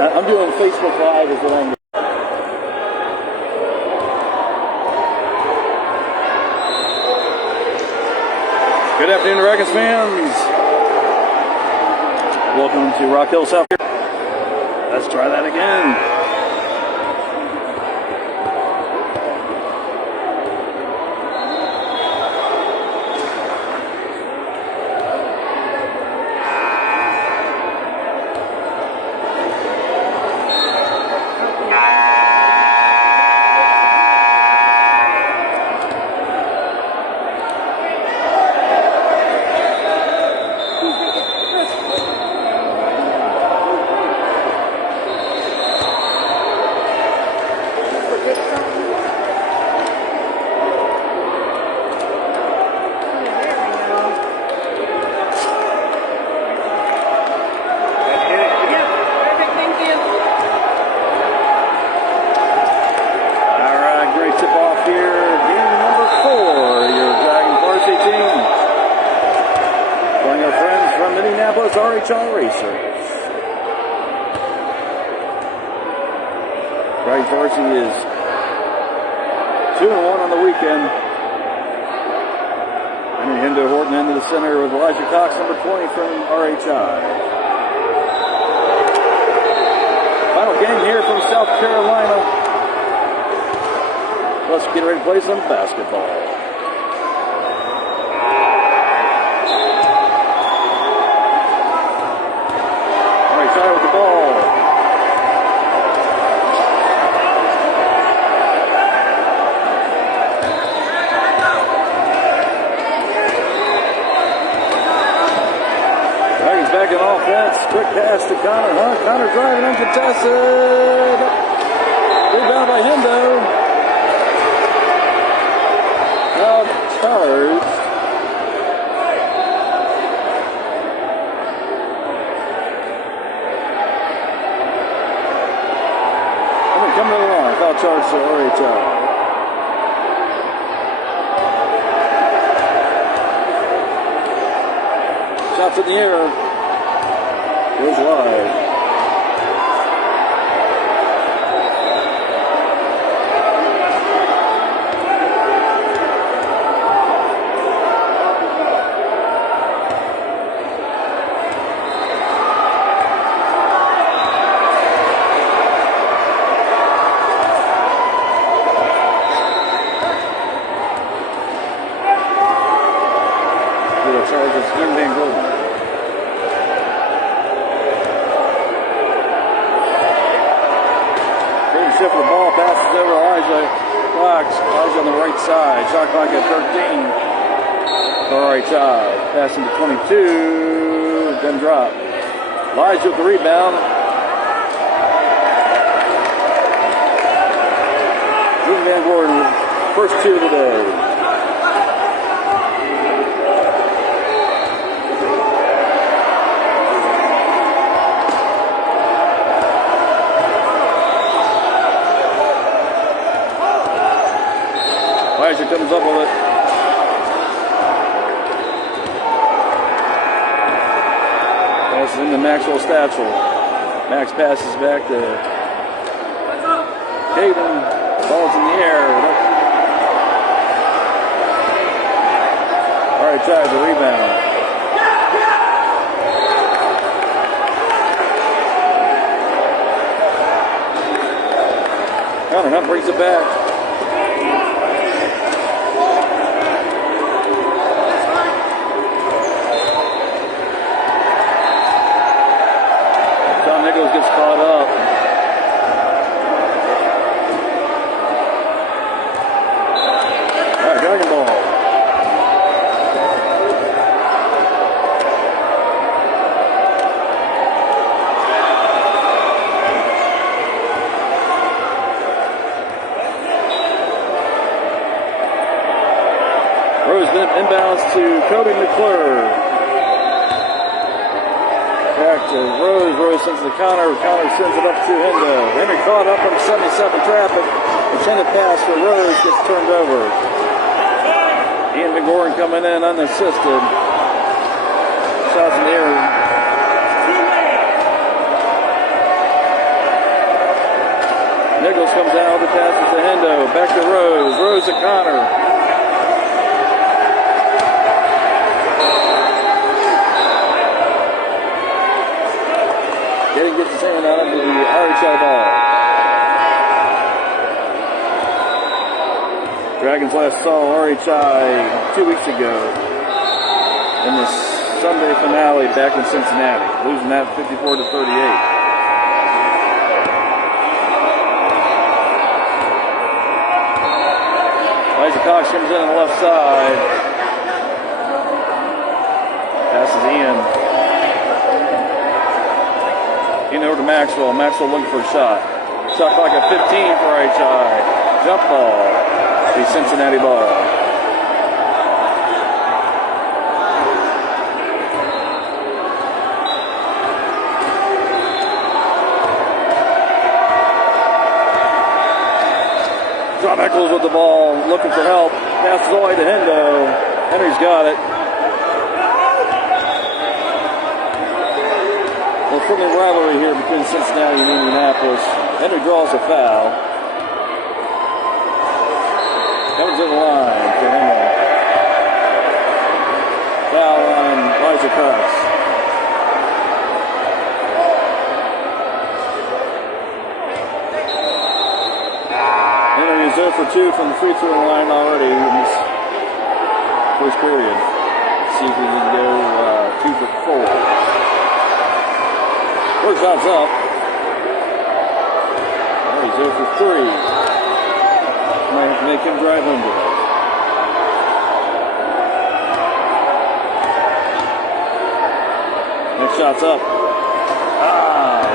I'm doing Facebook Live is what I'm doing. Good afternoon, Dragons fans. Welcome to Rock Hill, South Carolina. Let's try that again. RHI Racers. Dragons varsity is 2-1 on the weekend. And Hendo Horton into the center with Elijah Cox, number 20 from RHI. Final game here from South Carolina. Let's get ready to play some basketball. With the ball. Dragons back in offense. Quick pass to Connor Hunt. Connor driving uncontested. Rebound by Hendo. Now charged. Coming to the line, foul charge to RHI. Shots in the air. Goes wide. Charges in Van Golden. Great shift of the ball, passes over Elijah Cox. Elijah on the right side. Shot clock at 13. RHI. Passing to 22. Then drop. Elijah with the rebound. Van Gordon, first two of the day. Elijah comes up with it. Passes into Maxwell Statchel. Max passes back to Caden. Ball's in the air. All right, tries the rebound. Connor Hunt brings it back. Gets caught up. All right, Dragon Ball. Rose inbounds to Cody McClure. Back to Rose. Rose sends it to Connor. Connor sends it up to Hendo. Henry caught up on 77 traffic. Intended pass for Rose gets turned over. Ian McGoran coming in unassisted. Shots in the air. Nichols comes out with the passes to Hendo. Back to Rose. Rose to Connor. Getting gets his hand out of the RHI ball. Dragons last saw RHI 2 weeks ago in the Sunday finale back in Cincinnati, losing that 54-38. Isaac Cox comes in on the left side. Passes in. In over to Maxwell. Maxwell looking for a shot. Shot clock at 15 for RHI. Jump ball. The Cincinnati ball. John Eccles with the ball, looking for help. Passes all the way to Hendo. Henry's got it. A friendly rivalry here between Cincinnati and Indianapolis. Henry draws a foul. Comes to the line for Henry. Foul on Isaac Cox. Henry is 0 for 2 from the free throw line already in this first period. Let's see if we can go 2 for 4. First shot's up. Oh, he's 0 for 3. Might make him drive under it. Next shot's up.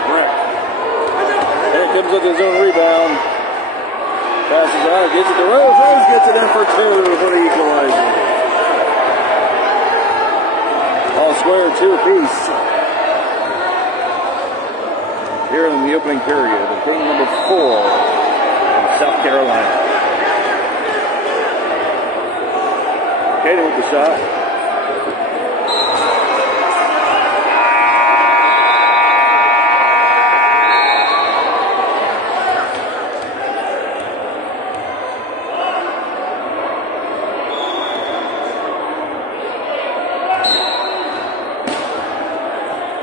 Brick. Here comes with his own rebound. Passes out, gets it to Rose. Rose gets it in for 2 for the equalizer. All square, 2 apiece. Here in the opening period of game number 4 in South Carolina. Katie with the shot.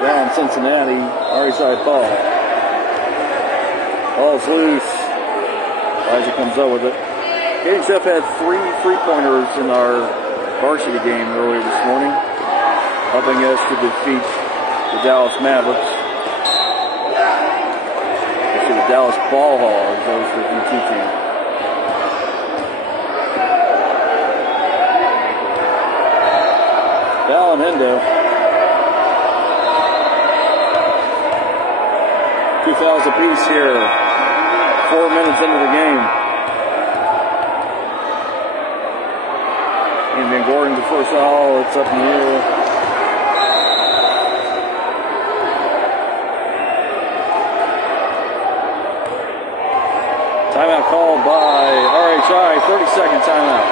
Down Cincinnati, RHI ball. Ball's loose. Elijah comes up with it. Katie Chef had 3 3-pointers in our varsity game earlier this morning, helping us to defeat the Dallas Mavericks. Actually, the Dallas Ball Hogs, that was the UT team. Foul on Hendo. 2 fouls apiece here. 4 minutes into the game. And then Gordon the first foul. It's up in the air. Timeout called by RHI. 30-second timeout.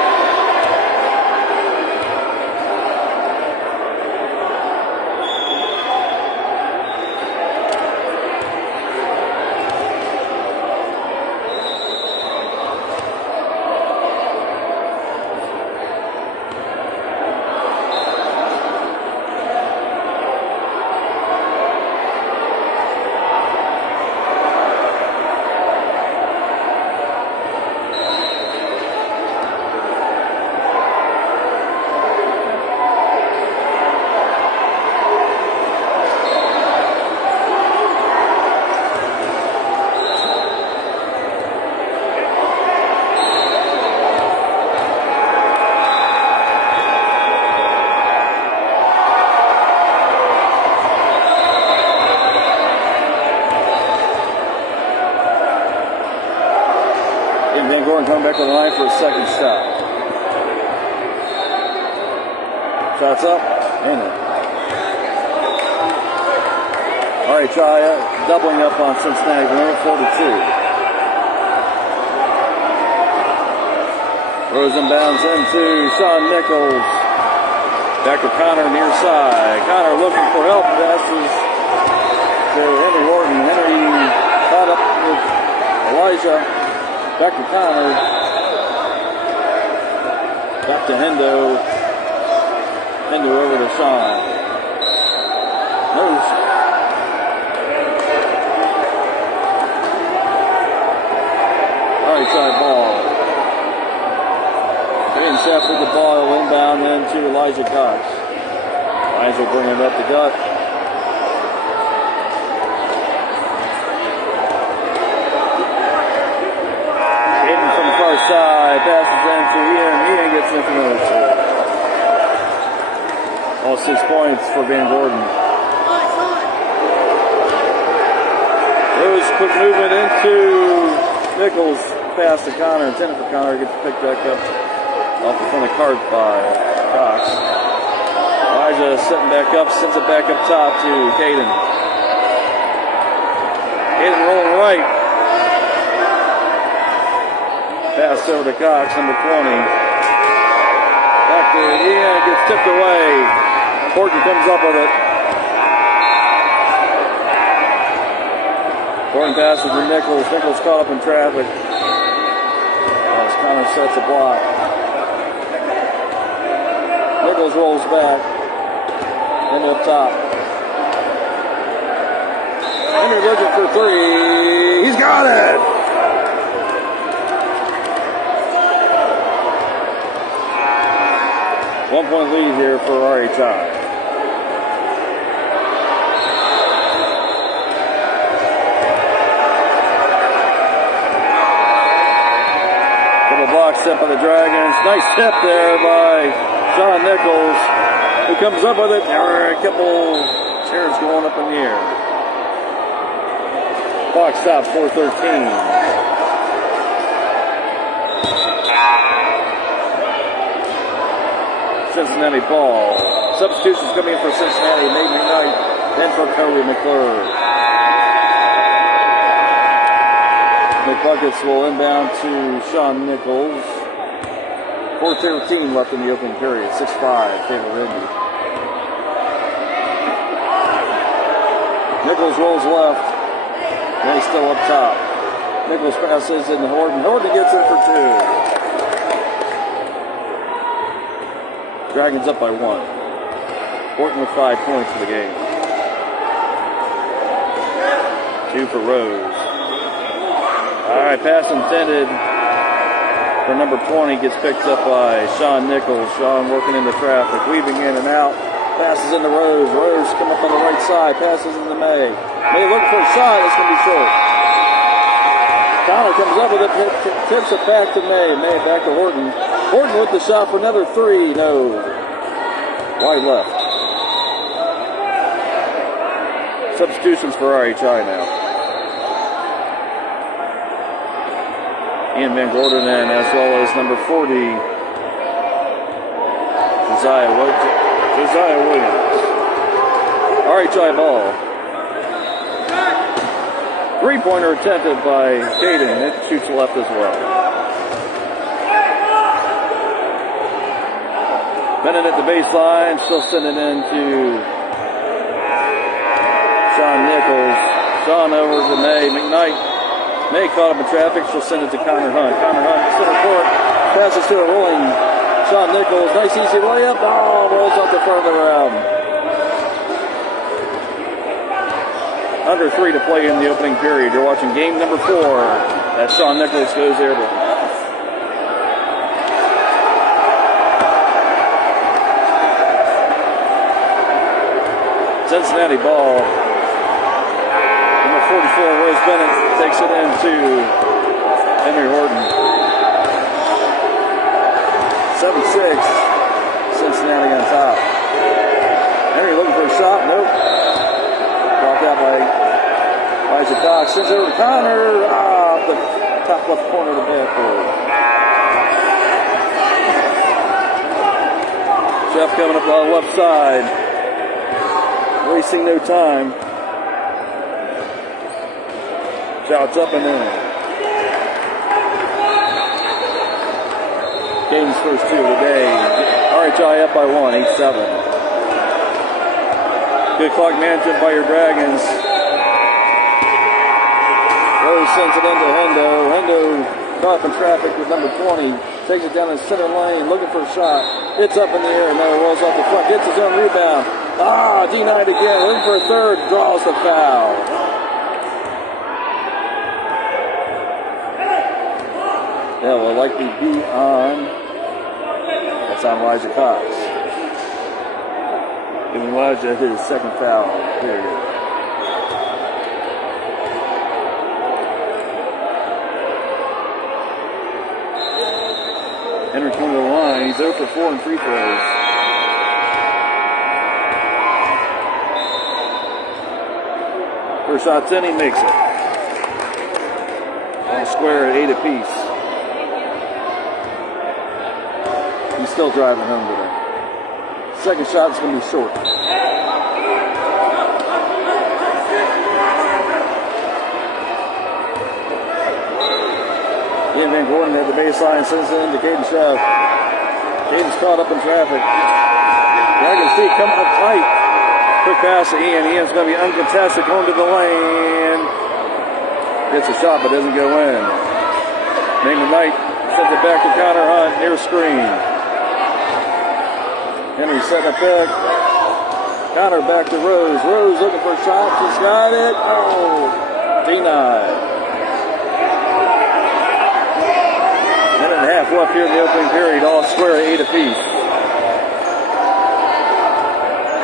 Coming back to the line for a second shot. Shots up, and in. RHI doubling up on Cincinnati, going 4-2. Rose inbounds into Sean Nichols. Back to Connor near side. Connor looking for help. Passes to Henry Horton. Henry caught up with Elijah. Back to Connor. Back to Hendo. Hendo over to Sean. Nose. RHI ball. Getting set for the ball. Inbound then to Elijah Cox. Elijah bringing it up the gut. Far side, passes in to Ian. Ian gets in for another 2. All 6 points for Van Gordon. Rose quick movement into Nichols. Pass to Connor. Intended for Connor. Gets picked back up off the front of the cart by Cox. Elijah setting back up. Sends it back up top to Caden. Caden rolling right. Pass over to Cox, number 20. Back to Ian, gets tipped away. Horton comes up with it. Horton passes to Nichols. Nichols caught up in traffic. As Connor sets a block. Nichols rolls back. And up top. Henry looking for 3. He's got it! One-point lead here for RHI. Couple blocks set by the Dragons. Nice step there by Sean Nichols, who comes up with it. There are a couple chairs going up in the air. Clock stops, 4:13. Cincinnati ball. Substitutions coming in for Cincinnati. Nate McKnight, then for Cody McClure. McBuckets will inbound to Sean Nichols. 4:13 left in the opening period. 6-5 favor Indy. Nichols rolls left. And he's still up top. Nichols passes into Horton. Horton gets it for 2. Dragons up by 1. Horton with 5 points for the game. 2 for Rose. All right, pass intended for number 20 gets picked up by Sean Nichols. Sean working into traffic, weaving in and out. Passes into Rose. Rose come up on the right side. Passes into May. May looking for a shot. It's going to be short. Connor comes up with it, tips it back to May. May back to Horton. Horton with the shot for another 3. No. Wide left. Substitutions for RHI now. Ian Van Gordon in, as well as number 40, Josiah Williams. RHI ball. 3-pointer attempted by Caden. It shoots left as well. Bennett at the baseline, still sending in to Sean Nichols. Sean over to May. McKnight. May caught up in traffic. She'll send it to Connor Hunt. Connor Hunt, center court. Passes to a rolling Sean Nichols. Nice easy layup. Oh, rolls off the front of the round. Under 3 to play in the opening period. You're watching game number 4 as Sean Nichols goes airborne. Cincinnati ball. Number 44, Rose Bennett, takes it into Henry Horton. 7-6. Cincinnati on top. Henry looking for a shot. Nope. Dropped out by Elijah Cox. Sends it over to Connor. Off the top left corner of the backboard. Jeff coming up on the left side. Wasting no time. Shouts up and in. Caden's first 2 of the day. RHI up by 1, 8-7. Good clock management by your Dragons. Rose sends it into Hendo. Hendo caught up in traffic with number 20. Takes it down the center lane, looking for a shot. It's up in the air, no, rolls off the front, gets his own rebound. Denied again, looking for a third, draws the foul. Yeah, will likely be on. That's on Elijah Cox. Giving Elijah his second foul period. Henry coming to the line. He's 0 for 4 in free throws. First shot's in, he makes it. All square at 8 apiece. He's still driving home today. Second shot's going to be short. Ian Van Gordon at the baseline, sends it into Caden Schaff. Caden's caught up in traffic. Dragons feet coming up tight. Quick pass to Ian. Ian's going to be uncontested, going to the lane. Gets a shot, but doesn't go in. Name Knight sends it back to Connor Hunt, near screen. Henry setting a pick. Connor back to Rose. Rose looking for a shot. She's got it. Denied. Minute and a half left here in the opening period. All square at 8 apiece.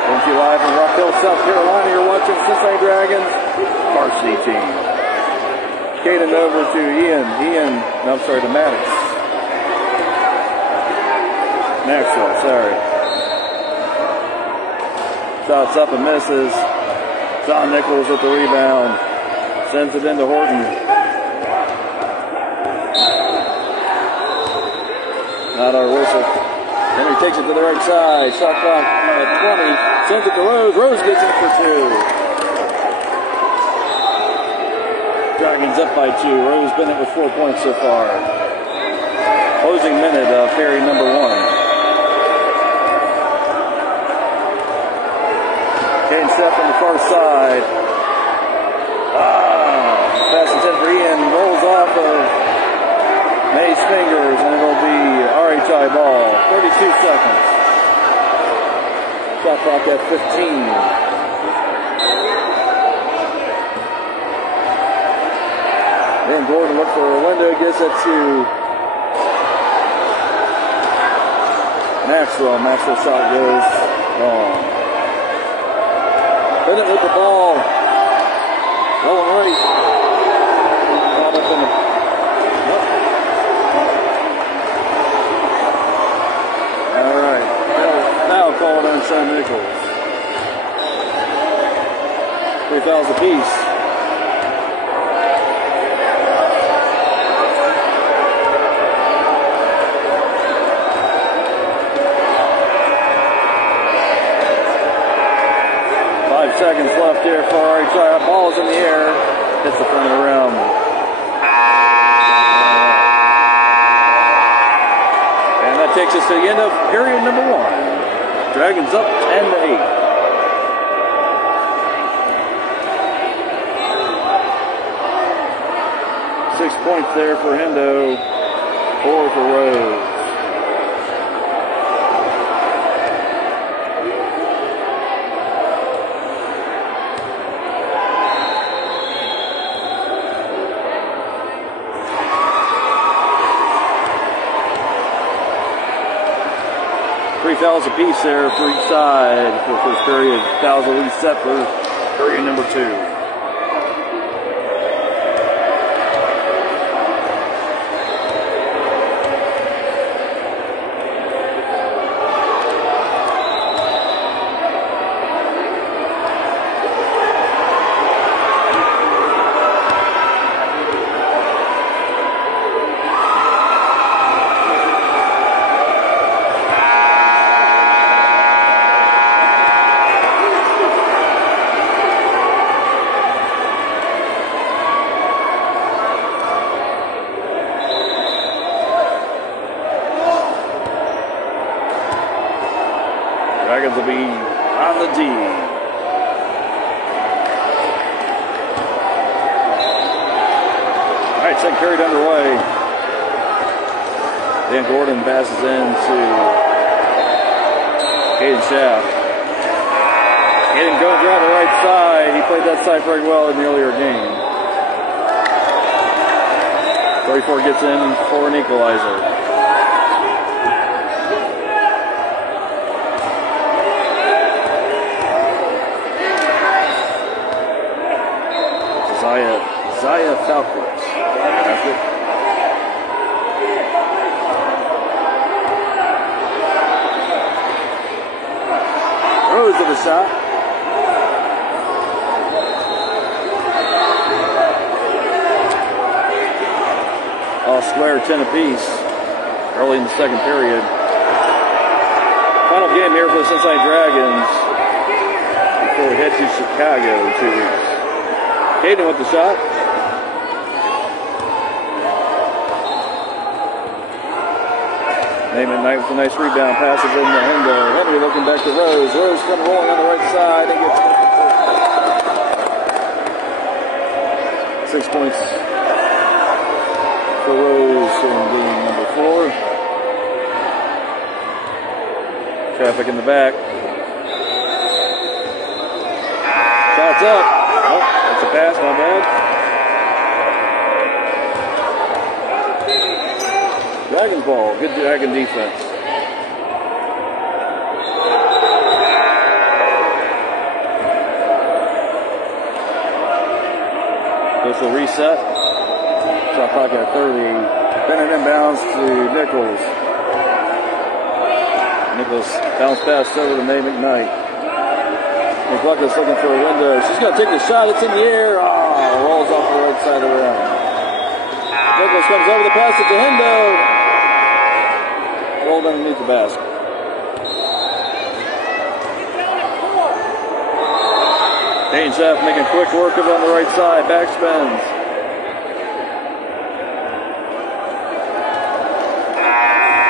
Thank you live from Rock Hill, South Carolina. You're watching Cincinnati Dragons varsity team. Caden over to to Maddox. Maxwell, sorry. Shots up and misses. John Nichols with the rebound. Sends it into Horton. Not our whistle. Henry takes it to the right side. Shot clock at 20. Sends it to Rose. Rose gets it for 2. Dragons up by 2. Rose Bennett with 4 points so far. Closing minute of period number 1. Kane Chef on the far side. Pass is in for Ian. Rolls off of May's fingers, and it'll be RHI ball. 32 seconds. Shot clock at 15. Then Gordon look for a window, gets it to Maxwell. Maxwell shot goes wrong. Bennett with the ball. Rolling right. Caught up in the... All right. Foul called on Sean Nichols. 3 fouls apiece. Seconds left here for RHI. Ball's in the air. Hits the front of the rim. And that takes us to the end of period number 1. Dragons up 10-8. 6 points there for Hendo. 4 for Rose. Fouls apiece there for each side for the first period. Fouls at least set for period number 2. Dragons will be on the D. second period underway. Dan Gordon passes in to Caden Schaff. Caden goes around the right side. He played that side very well in the earlier game. 34 gets in for an equalizer. Zaya Falkowitz. That's it. Rose of the shot. All square, 10 apiece. Early in the second period. Final game here for the Cincinnati Dragons before we head to Chicago in 2 weeks. Caden with the shot. Naaman Knight with a nice rebound, passes in to Hendo. Henry looking back to Rose. Rose coming rolling on the right side and gets 6 points for Rose in game number 4. Traffic in the back. Shots up. Oh, that's a pass, my bad. Dragon ball, good Dragon defense. Official reset. Shot clock at 30. Bennett inbounds to Nichols. Nichols bounce pass over to Mae McKnight. McLucas looking for a window. She's going to take the shot. It's in the air. Rolls off the right side of the rim. Nichols comes over the pass to Hendo. Rolled underneath the basket. Dane Schaff making quick work of it on the right side. Back spins.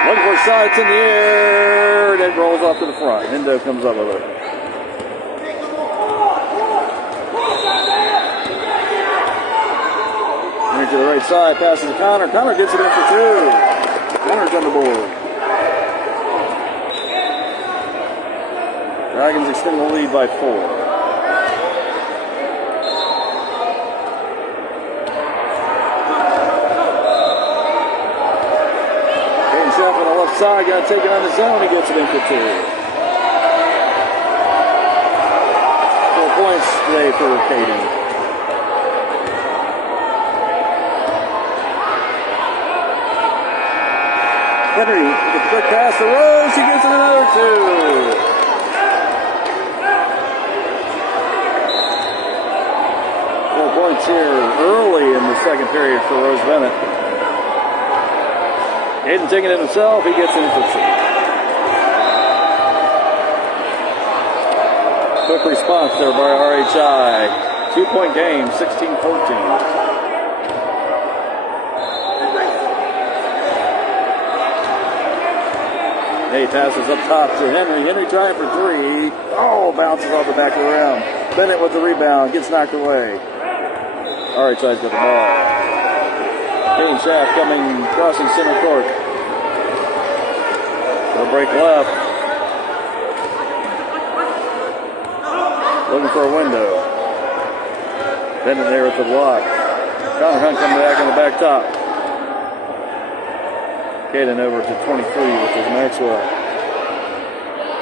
Looking for a shot. It's in the air. And it rolls off to the front. Hendo comes up with it. Henry to the right side. Passes to Connor. Connor gets it in for 2. Connor's on the board. Dragons extend the lead by 4. Caden Schaff on the left side, got to take it on his own. He gets it in for 2. 4 points today for Caden. Henry with a quick pass to Rose. She gets it another 2. Points here early in the second period for Rose Bennett. Hayden taking it himself, he gets in for 2. Quick response there by RHI. 2-point game, 16-14. Hey, passes up top to Henry. Henry trying for 3. Oh, bounces off the back of the rim. Bennett with the rebound, gets knocked away. RHI's got the ball. Caden Schaff coming, crossing center court. Gonna break left. Looking for a window. Bennett there with the block. Connor Hunt coming back on the back top. Caden over to 23, which is Maxwell.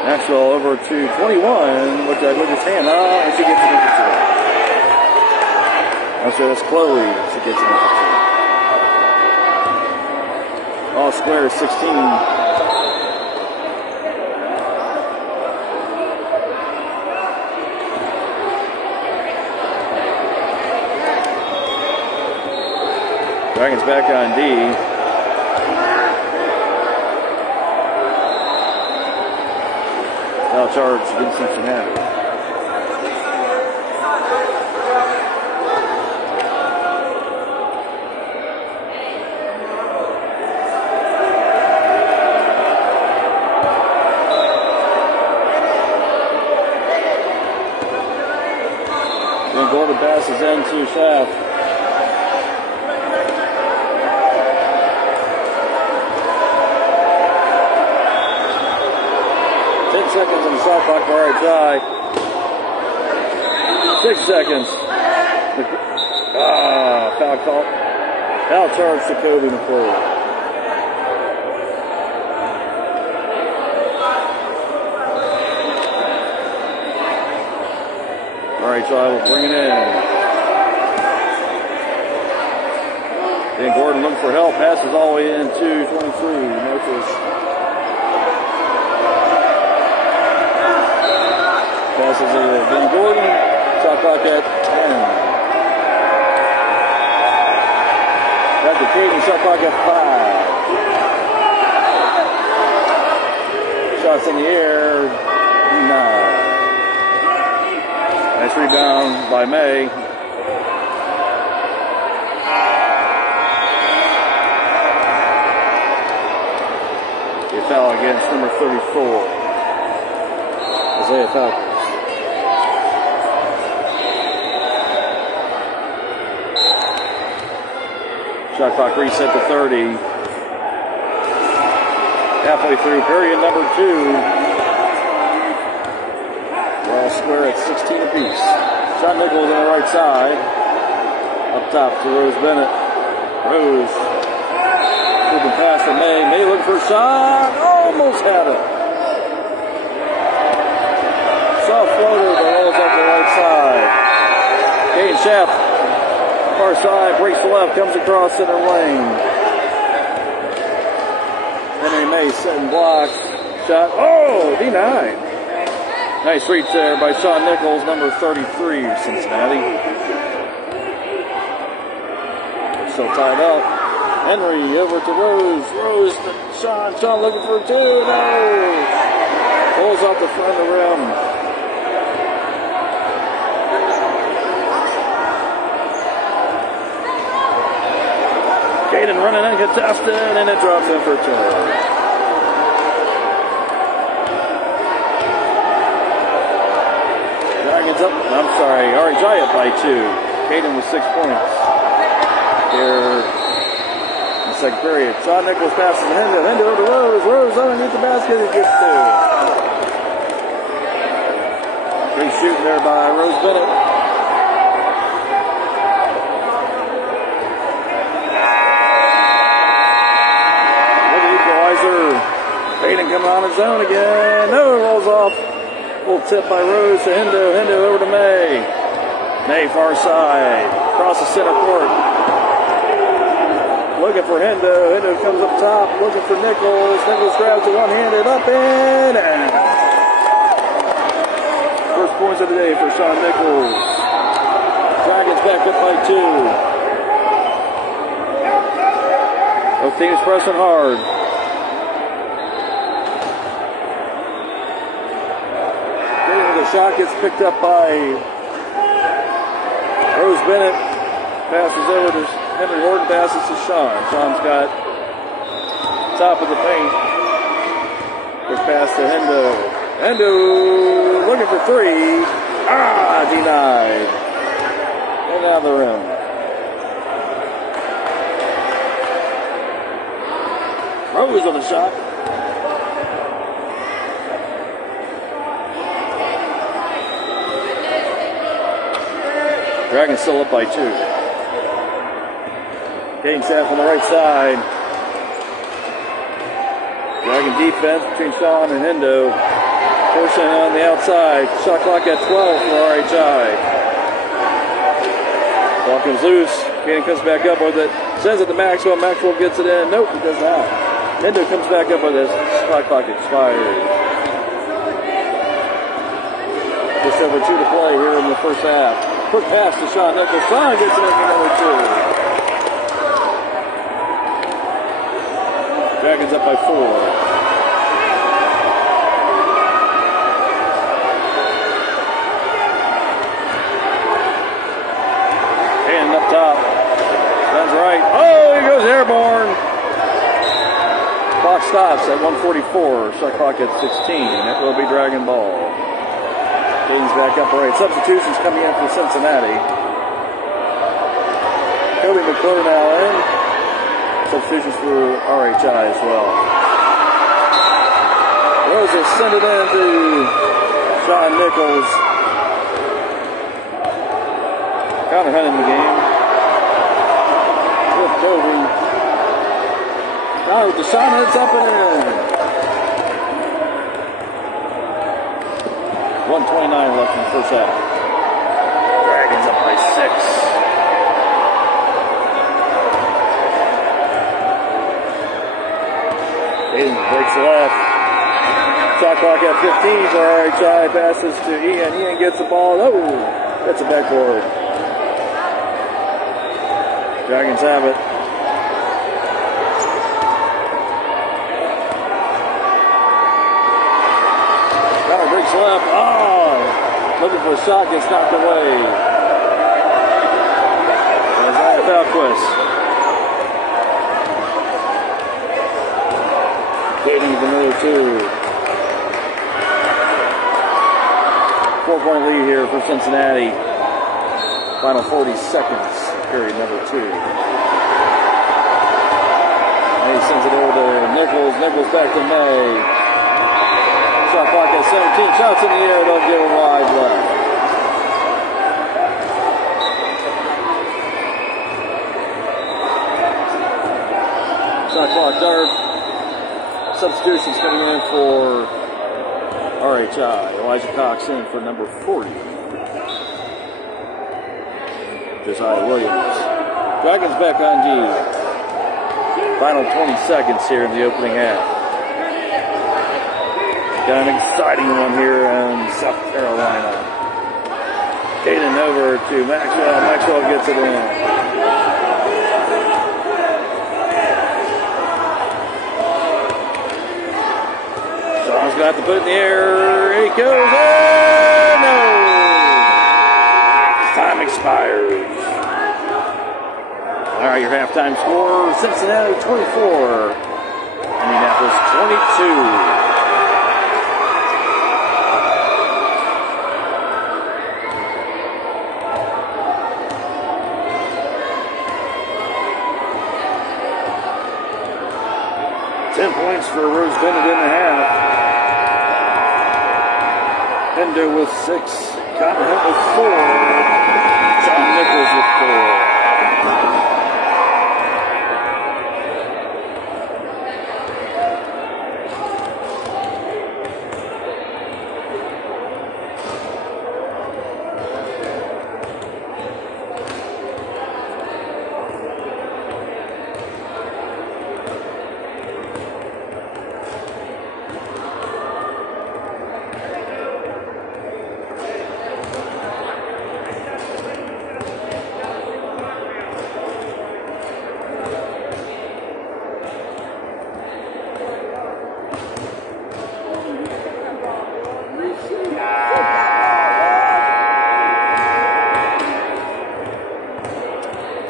Maxwell over to 21, which I look his hand out, and she gets it into 2. So that's Chloe. She gets it into 2. All square 16. Dragons back on D. Foul charge against Cincinnati. Golden passes into Schaff. shot clock for RHI. 6 seconds. Foul call. Foul charge to Kobe McClure. RHI will bring it in. Dan Gordon looking for help. Passes all the way in to 23. No fish. Passes to Dan Gordon. Shot clock at 10. Back to Caden. Shot clock at 5. Shots in the air. 9. Nice rebound by May. A foul against number 34. Isaiah Falcons. Shot clock reset to 30. Halfway through period number 2. We're all square at 16 apiece. Sean Nichols on the right side. Up top to Rose Bennett. Rose. Moving past to May. May looking for a shot. Almost had it. Soft floater that rolls up the right side. Kane Schaff. Far side. Breaks the left. Comes across center lane. Henry May setting blocks. Shot. Oh! denied. Nice reach there by Sean Nichols, number 33, Cincinnati. Still tied up. Henry over to Rose. Rose to Sean. Sean looking for a 2. No! Pulls off the front of the rim. Caden running uncontested, and it drops in for 2. Dragons up. I'm sorry, RHI up by 2. Caden with 6 points. Here in the second period. Sean Nichols passes to Hendo. Hendo over to Rose. Rose underneath the basket. He gets 2. Great shooting there by Rose Bennett. Hayden coming on his own again. No, it rolls off. Little tip by Rose to Hendo. Hendo over to May. May far side. Across the center court. Looking for Hendo. Hendo comes up top. Looking for Nichols. Nichols grabs it one-handed. Up in. And first points of the day for Sean Nichols. Dragons back up by 2. Both teams pressing hard. Shot gets picked up by Rose Bennett. Passes over to Henry Horton. Passes to Sean. Sean's got top of the paint. Quick pass to Hendo. Hendo looking for 3. Denied. And out of the rim. Rose on the shot. Dragons still up by 2. Caden Schaff on the right side. Dragon defense between Sean and Hendo. Forcing on the outside. Shot clock at 12 for RHI. Ball comes loose. Caden comes back up with it. Sends it to Maxwell. Maxwell gets it in. Nope, he does not. Hendo comes back up with it. Shot clock expired. Just over 2 to play here in the first half. Quick pass to Sean Nichols. Sean gets it in for number 2. Dragons up by 4. And up top. Sounds right. Oh, he goes airborne. Clock stops at 1:44. Shot clock at 16. That will be Dragon ball. Caden's back up right. Substitutions coming in from Cincinnati. Kobe McClure now in. Substitutions for RHI as well. Rosa send it in to Sean Nichols. Connor Hunt in the game. With Toby. Now Deshaun heads up and in. 1:29 left in the first half. Dragons up by 6. Hayden breaks left. Shot clock at 15 for RHI. Passes to Ian. Ian gets the ball. Oh, that's a backboard. Dragons have it. Connor breaks left. Oh, looking for a shot, gets knocked away. Isaiah Falquist. Getting with another 2. 4-point lead here for Cincinnati. Final 40 seconds. Period number 2. May sends it over to Nichols. Nichols back to May. Shot clock at 17. Shots in the air. Don't give him wide left. Shot clock dark. Substitutions coming in for RHI. Elijah Cox in for number 40. Josiah Williams. Dragons back on D. Final 20 seconds here in the opening half. Got an exciting one here in South Carolina. Caden over to Maxwell. Maxwell gets it in. Sean's got to put it in the air. Here he goes. Oh, no! Time expired. All right, your halftime score, Cincinnati 24, Indianapolis 22. 10 points for Rose Bennett in the half. Hendo with 6, Connor Hunt with 4, John Nichols with 4.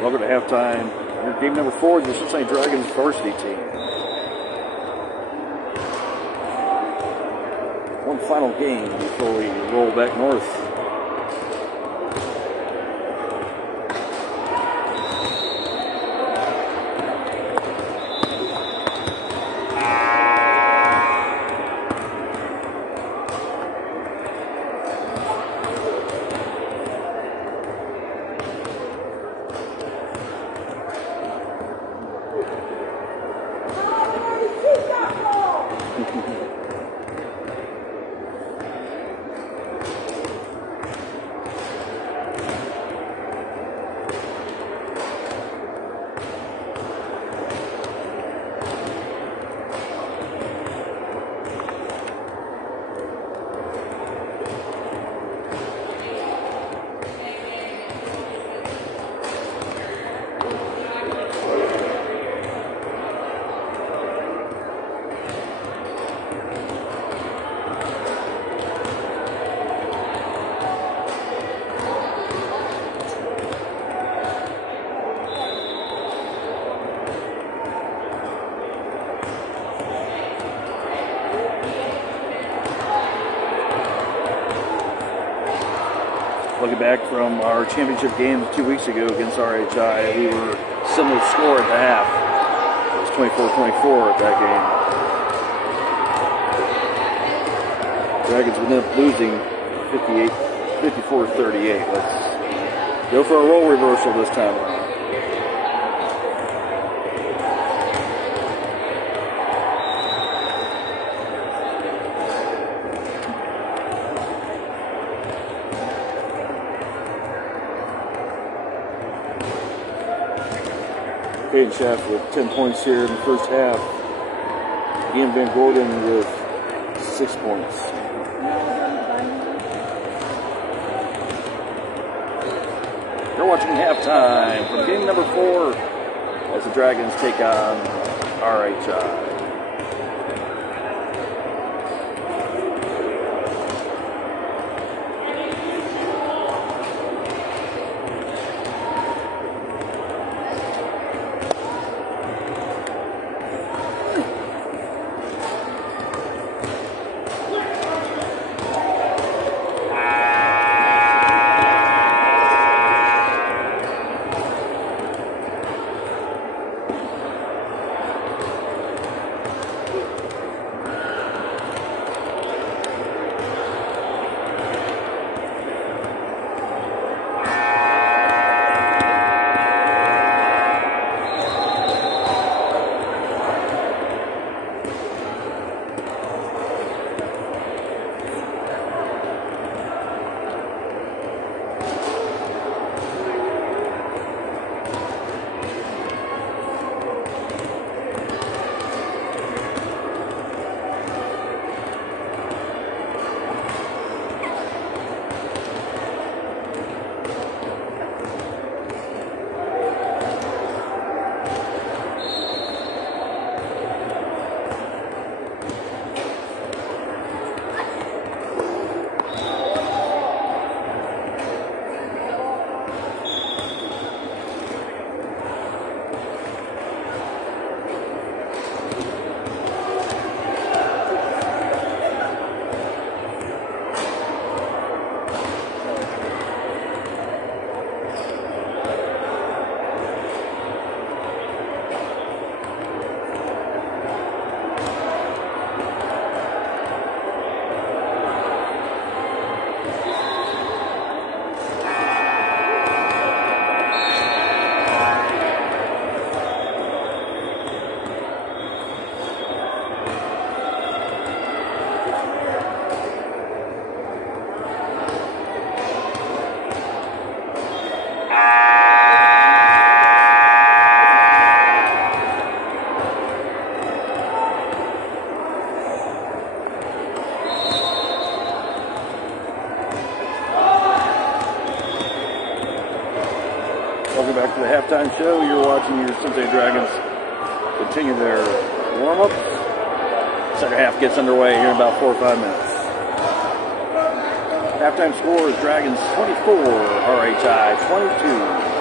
Welcome to halftime. Your game number 4, the Cincinnati Dragons varsity team. One final game before we roll back north. Looking back from our championship game 2 weeks ago against RHI, we were similar score at the half. It was 24-24 at that game. Dragons would end up losing 54-38. Let's go for a role reversal this time around. Caden Schaff with 10 points here in the first half. Ian Van Gordon with 6 points. You're watching halftime from game number 4 as the Dragons take on RHI. Welcome back to the halftime show. You're watching your Cincinnati Dragons continue their warm-ups. Second half gets underway here in about 4 or 5 minutes. Halftime score is Dragons 24, RHI 22.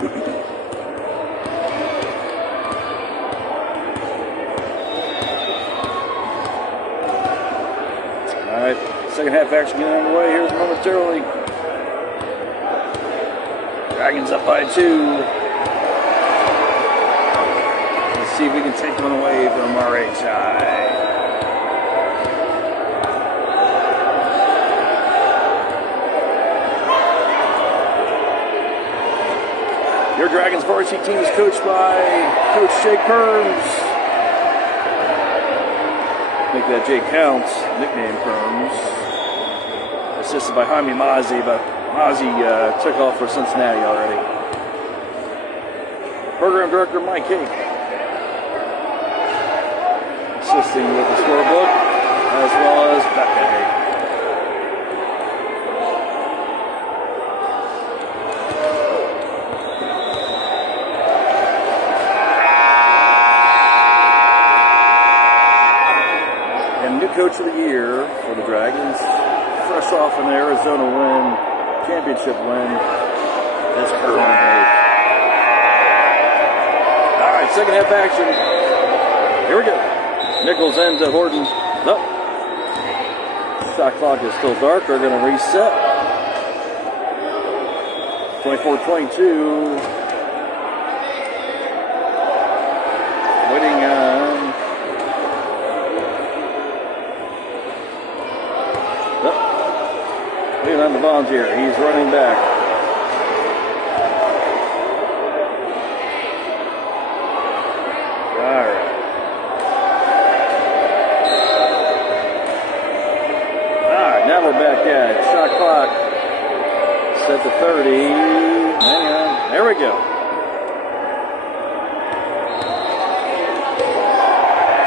Alright, second half action getting underway here momentarily. Dragons up by 2. Let's see if we can take one away from RHI. Your Dragons varsity team is coached by Coach Jake Perms. Make that Jake counts, nickname Perms. Assisted by Jaime Mazzi, but Mazzi took off for Cincinnati already. Program Director Mike Cake. Assisting with the scorebook, as well as Becca. Coach of the year for the Dragons, fresh off an Arizona win, championship win, this Kerwin Hay. All right, second half action. Here we go. Nichols into Horton. Nope. Shot clock is still dark. They're going to reset. 24-22. Waiting on. Waiting on the volunteer. He's running back. All right. Now we're back at it. Shot clock set to 30. Hang on. There we go.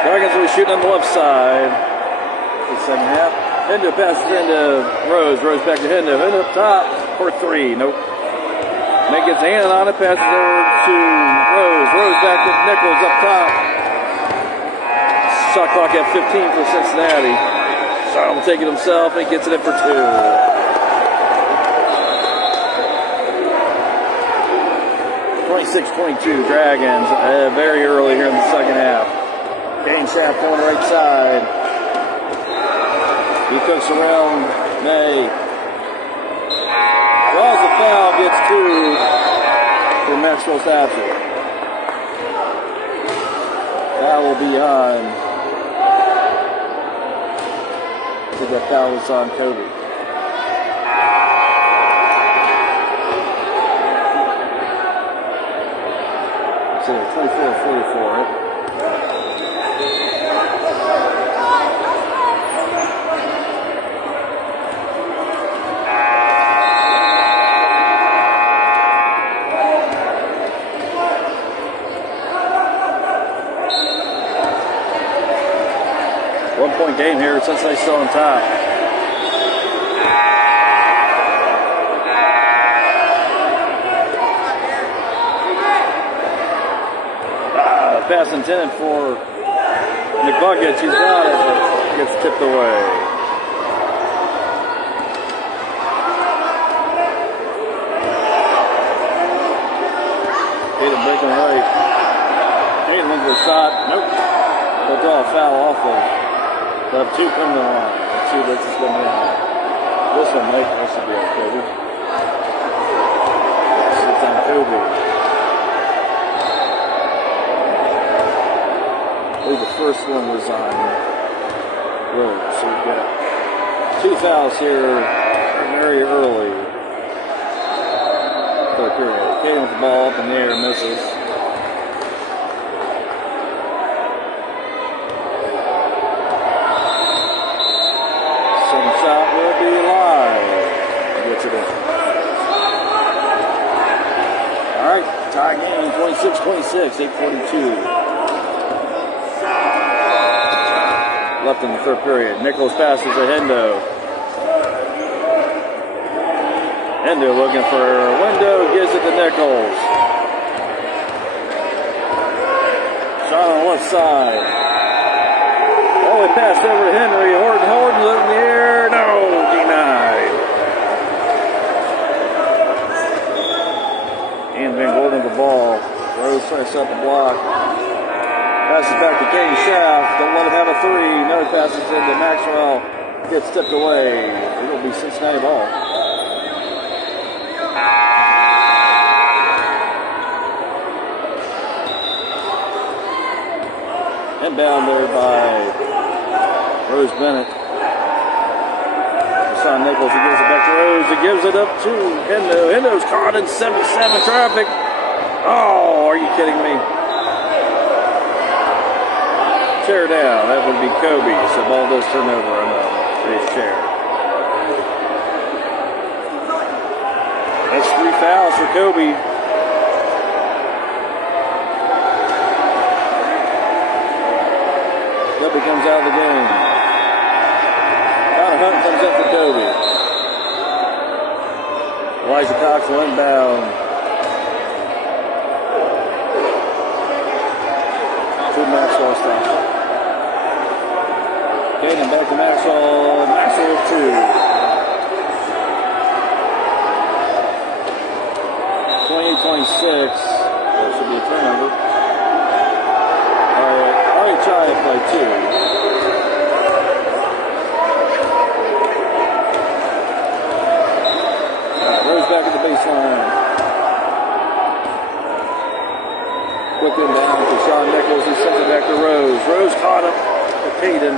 Dragons will be shooting on the left side. The second half. Hendo passes into Rose. Rose back to Hendo. Hendo up top for 3. Nope. Nick gets a hand on it. Passes over to Rose. Rose back to Nichols up top. Shot clock at 15 for Cincinnati. Charles will take it himself and gets it in for 2. 26-22 Dragons. Very early here in the second half. Game Shaft on the right side. He cooks around May. Draws the foul, gets 2 for Maxwell Stafford. That will be on. I think that foul was on Kobe. So 24-44, right? One-point game here. Cincinnati still on top. Pass intended for McBucket. He's got it, but gets tipped away. Tatum breaking right. Tatum looking for a shot. Nope. They'll draw a foul off of. They'll have 2 coming along. Let's see what's this one in. This one, Mike. That should be on Kobe. It's on Kobe. I believe the first one was on Rose. So we've got 2 fouls here very early. Third period. Kaden with the ball up in the air, misses. Second shot will be live. Gets it in. All right, tie game, 26-26, 8:42. Left in the third period. Nichols passes to Hendo. Hendo looking for a window. Gives it to Nichols. Shot on the left side. Oh, it passed over to Henry. Horton in the air. No, denied. And Van Gogh winning the ball. Rose trying to set the block. Passes back to Kane Shaft. Don't let him have a three. Another passes into Maxwell. Gets tipped away. It'll be Cincinnati ball. Inbound there by Rose Bennett. Sean Nichols, he gives it back to Rose. He gives it up to Hendo. Hendo's caught in 77 traffic. Oh, are you kidding me? Chair down. That would be Kobe. So ball does turn over on his chair. That's 3 fouls for Kobe. Kobe comes out of the game. Connor Hunt comes up for Kobe. Elijah Cox will inbound. To Maxwell stop. Caden back to Maxwell. Maxwell with 2. 28-26. That should be a turnover. RHI by 2. Rose back at the baseline. Quick inbound to Sean Nichols. He sends it back to Rose. Rose caught him to Caden.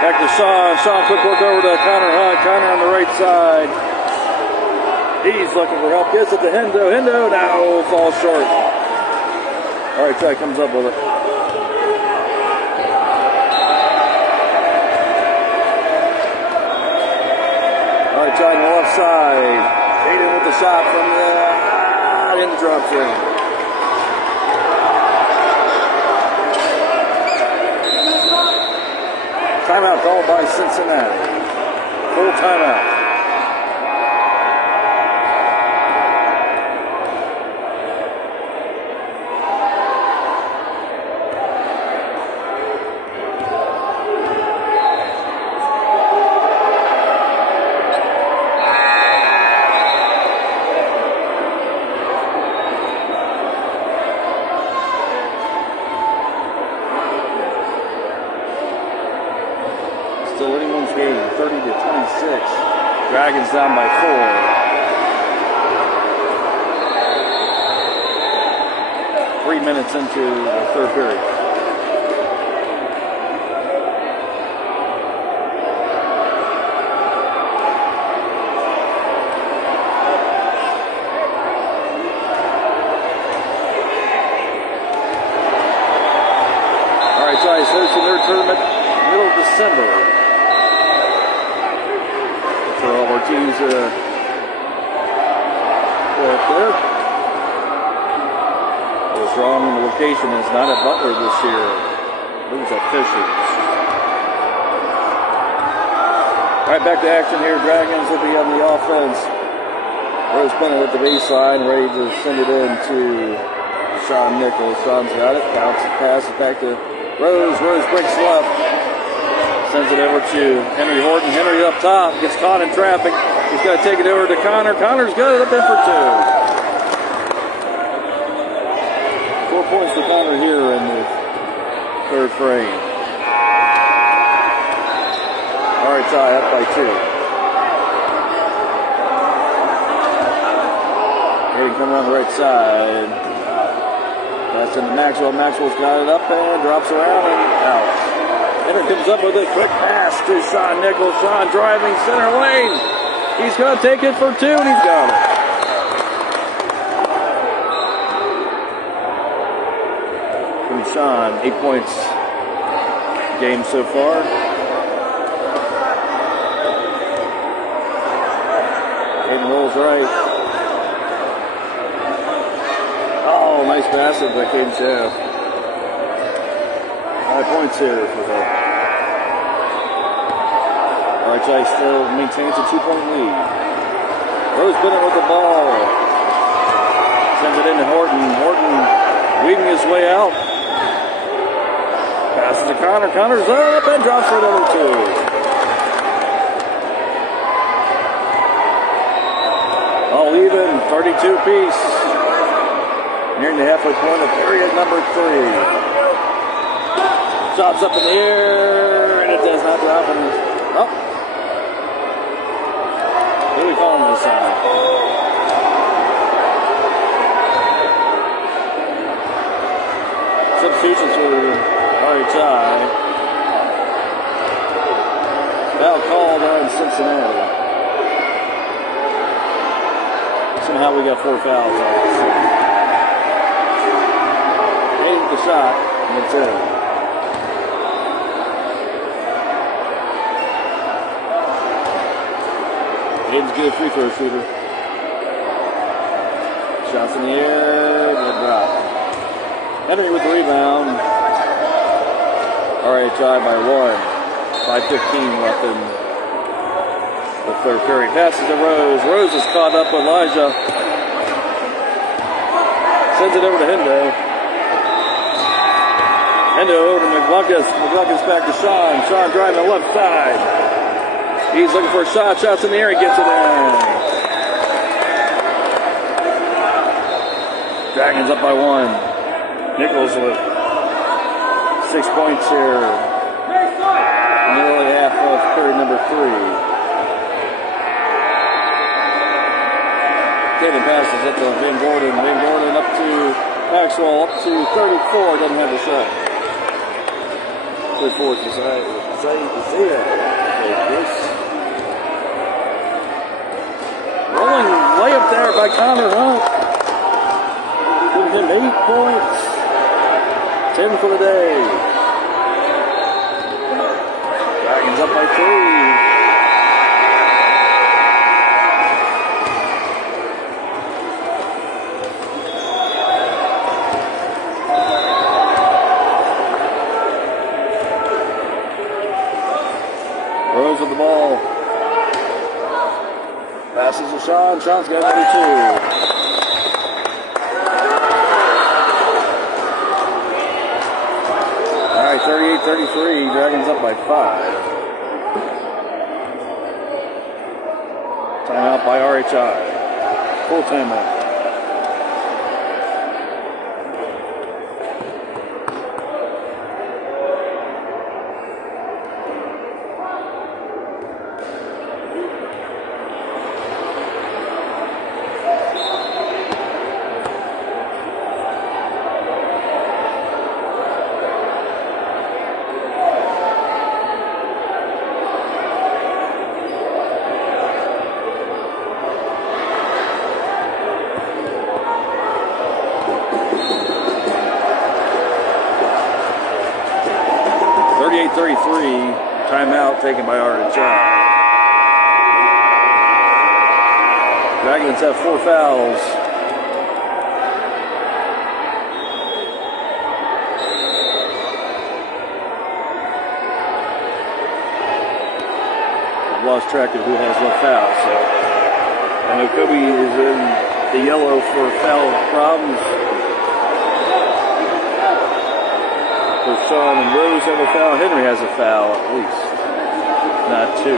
Back to Sean. Sean, quick work over to Connor Hunt. Connor on the right side. He's looking for help. Gets it to Hendo. Hendo now falls short. All right, Ty comes up with it. All right, Ty on the left side. Caden with the shot from in the drop zone. Timeout called by Cincinnati. Full timeout. Dragons down by 4. 3 minutes into the third period. All right, guys, hosting their tournament middle of December. For all of our teams there. What's wrong in the location is not at Butler this year. It was at Fishers. All right, back to action here. Dragons will be on the offense. Rose Bennett at the baseline, ready to send it in to Sean Nichols. Sean's got it. Bounces, passes back to Rose. Rose breaks left. Sends it over to Henry Horton. Henry up top. Gets caught in traffic. He's got to take it over to Connor. Connor's got it up in for 2. 4 points for Connor here in the third frame. RHI up by 2. Ready coming on the right side. Pass into Maxwell. Maxwell's got it up and drops around and out. Henry comes up with a quick pass to Sean Nichols. Sean driving center lane. He's going to take it for 2 and he's got it. From Sean, 8 points game so far. Hayden rolls right. Oh, nice pass by Caden Shaft. 5 points here for them. RHI still maintains a 2-point lead. Rose Bennett with the ball. Sends it into Horton. Horton weaving his way out. Passes to Connor. Connor's up and drops for another 2. Oh, Still even, 32 piece. Nearing the halfway point of period number 3. Shots up in the air, and it does not drop. Oh. Who are we calling this time? Substitutions for RHI. Foul called on Cincinnati. Somehow we got 4 fouls on this. Made the shot, and it's in. Hayden's a good free throw shooter. Shots in the air, good drop. Henry with the rebound. RHI by 1. 5:15 left in the third period. Passes to Rose. Rose is caught up with Elijah. Sends it over to Hendo. Hendo over to McGluckus. McGluckus back to Sean. Sean driving the left side. He's looking for a shot. Shots in the air. He gets it in. Dragons up by 1. Nichols with 6 points here. Nearly half of period number 3. Tatum passes it to Van Gordon. Van Gordon up to Maxwell, up to 34. Doesn't have a shot. 34 to Isaiah. Rolling layup there by Connor Hunt. Giving him 8 points. 10 for the day. Dragons up by 3. Rose with the ball. Passes to Sean. Sean's got another 2. All right, 38-33. Dragons up by 5. Timeout by RHI. Full timeout. Timeout taken by RHI. Dragons have 4 fouls. I've lost track of who has what foul, so I know Kobe is in the yellow for foul problems. Sean and Rose have a foul. Henry has a foul, at least. Not 2.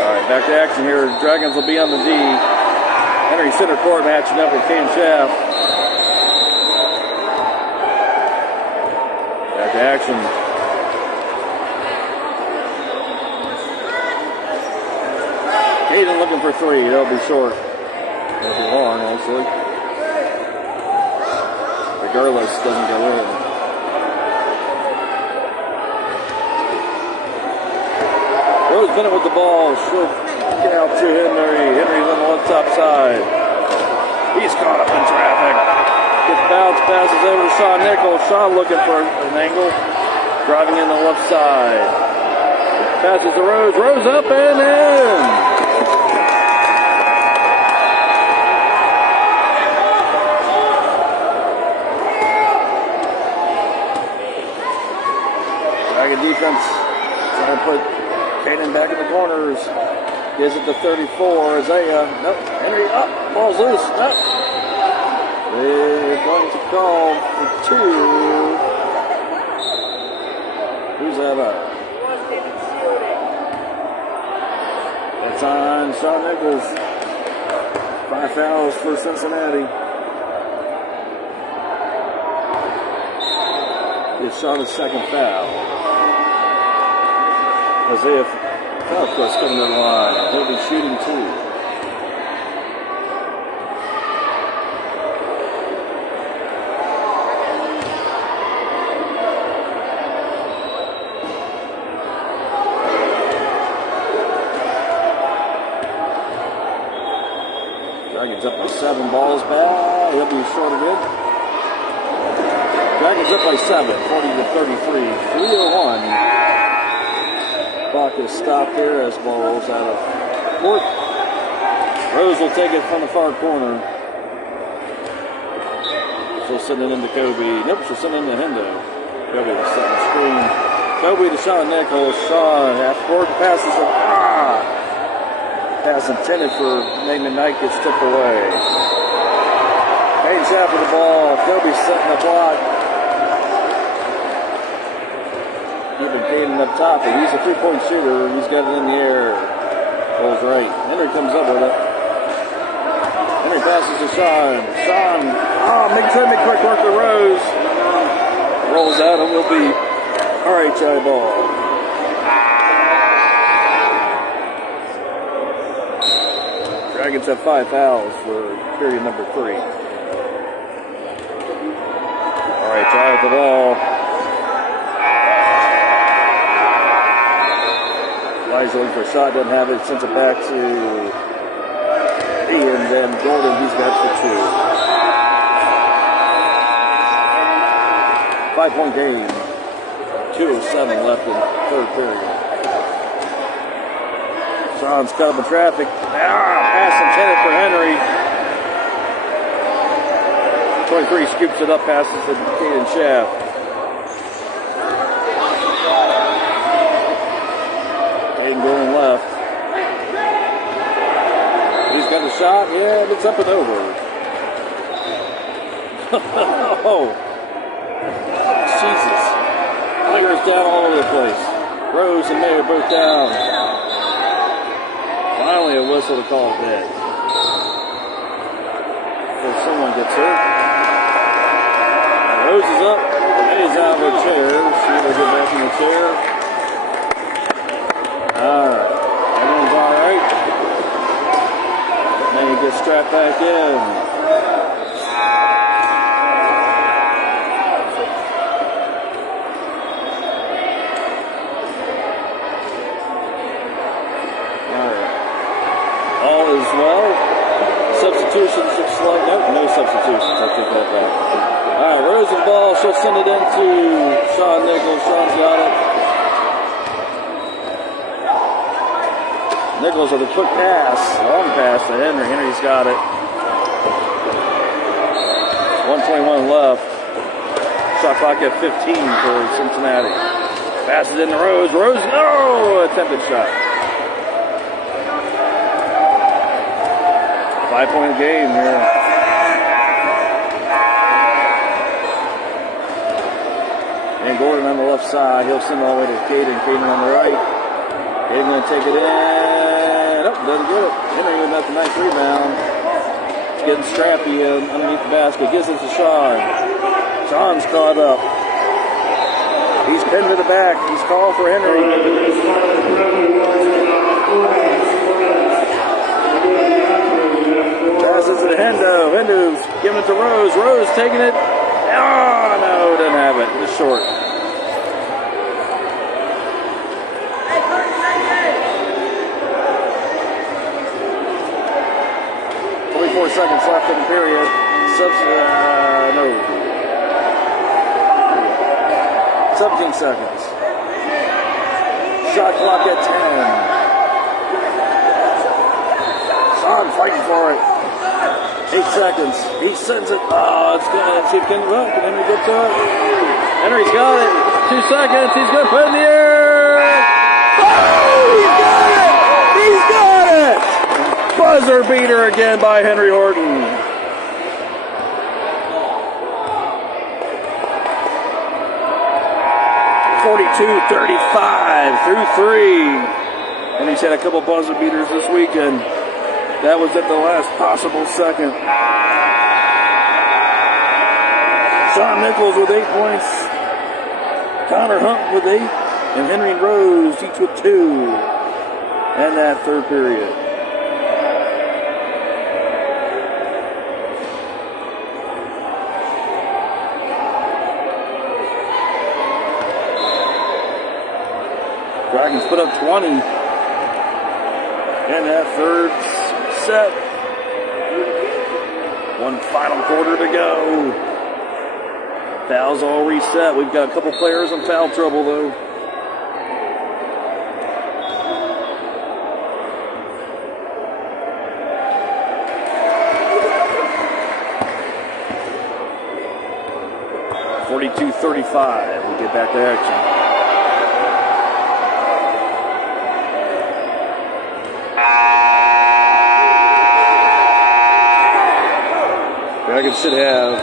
All right, back to action here. Dragons will be on the D. Henry center court matching up with Cam Schaff. Back to action. Hayden looking for 3. That'll be short. That'll be long, actually. Regardless, doesn't go in. Rose Bennett with the ball. She'll get out to Henry. Henry's on the left top side. He's caught up in traffic. Gets bounced, passes over to Sean Nichols. Sean looking for an angle. Driving in the left side. Passes to Rose. Rose up and in. Defense trying to put Caden back in the corners. Gives it to 34. Isaiah. Nope. Henry up. Ball's loose. Nope. They're going to call for 2. Who's that up? That's Shots on Sean Nichols. 5 fouls for Cincinnati. It's Sean's second foul. Isaiah Falco's coming to the line. He'll be shooting 2. Dragons up by 7. Balls back. He'll be short again. Dragons up by 7. 40-33. 3:01. Clock is stopped here as ball rolls out of court. Rose will take it from the far corner. She'll send it into Kobe. Nope, she'll send it into Hendo. Kobe was setting the screen. Kobe to Sean Nichols. Sean half court passes it. Pass intended for Naaman Knight gets tipped away. Payne Schaff with the ball. Kobe setting the block. Even Caden up top, but he's a 3-point shooter. He's got it in the air. Rolls right. Henry comes up with it. Henry passes to Sean. Sean, trying to make quick work to Rose. Rolls out and will be RHI ball. Dragons have 5 fouls for period number 3. RHI with the ball. Elijah looking for a shot, doesn't have it, sends it back to Ian, then Gordon, he's got the 2. 5-point game, 2:07 left in third period. Sean's caught up in traffic. Pass intended for Henry. 23 scoops it up, passes to Caden Schaff. Going left. He's got a shot. Yeah, it's up and over. Oh. Jesus. Fingers down all over the place. Rose and May are both down. Finally a whistle to call it dead. Before someone gets hurt. Rose is up. May's out of her chair. She will get back in the chair. Alright, everyone's alright. Then you get strapped back in. Alright. All is well. Substitutions look slight. Nope, no substitutions. I'll take that back. Alright, Rose with the ball. She'll send it into Sean Nichols. Sean's got it. Nichols with a quick pass, long pass to Henry. Henry's got it. 1:21 left. Shot clock at 15 for Cincinnati. Passes in to Rose. Rose, no! Attempted shot. 5-point game here. And Gordon on the left side. He'll send it all the way to Caden. Caden on the right. Caden going to take it in. Doesn't get it. Henry with a nice rebound. It's getting scrappy underneath the basket. Gives it to Sean. Sean's caught up. He's pinned to the back. He's called for Henry. Passes to Hendo. Hendo's giving it to Rose. Rose taking it. Oh, no, doesn't have it. It's short. 4 seconds left in the period. No. 17 seconds. Shot clock at 10. Sean fighting for it. 8 seconds. He sends it. Oh, it's going to see if can Henry get to it. Henry's got it. 2 seconds. He's going to put it in the air. Oh, he's got it. He's got it. Buzzer beater again by Henry Horton. .42-35 through 3. And he's had a couple buzzer beaters this weekend. That was at the last possible second. Sean Nichols with 8 points. Connor Hunt with 8. And Henry and Rose each with 2. And that third period. Dragons put up 20 in that third set. One final quarter to go. Fouls all reset. We've got a couple players in foul trouble though. .42-35. We get back to action. Dragons should have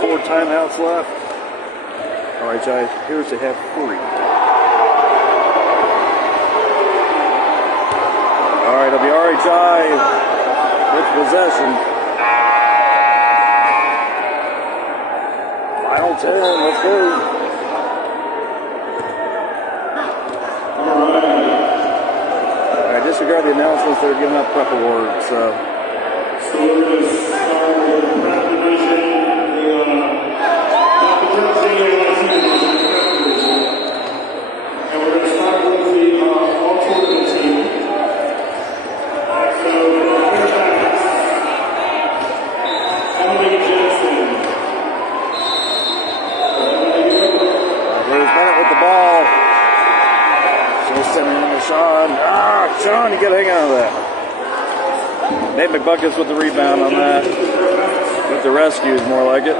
4 timeouts left. RHI appears to have 3. All right, it'll be RHI with possession. Final 10, let's go. All right, disregard the announcements. They're giving out prep awards, so. Sean, you got to hang on to that. Nate McBuckets with the rebound on that. With the rescues, more like it.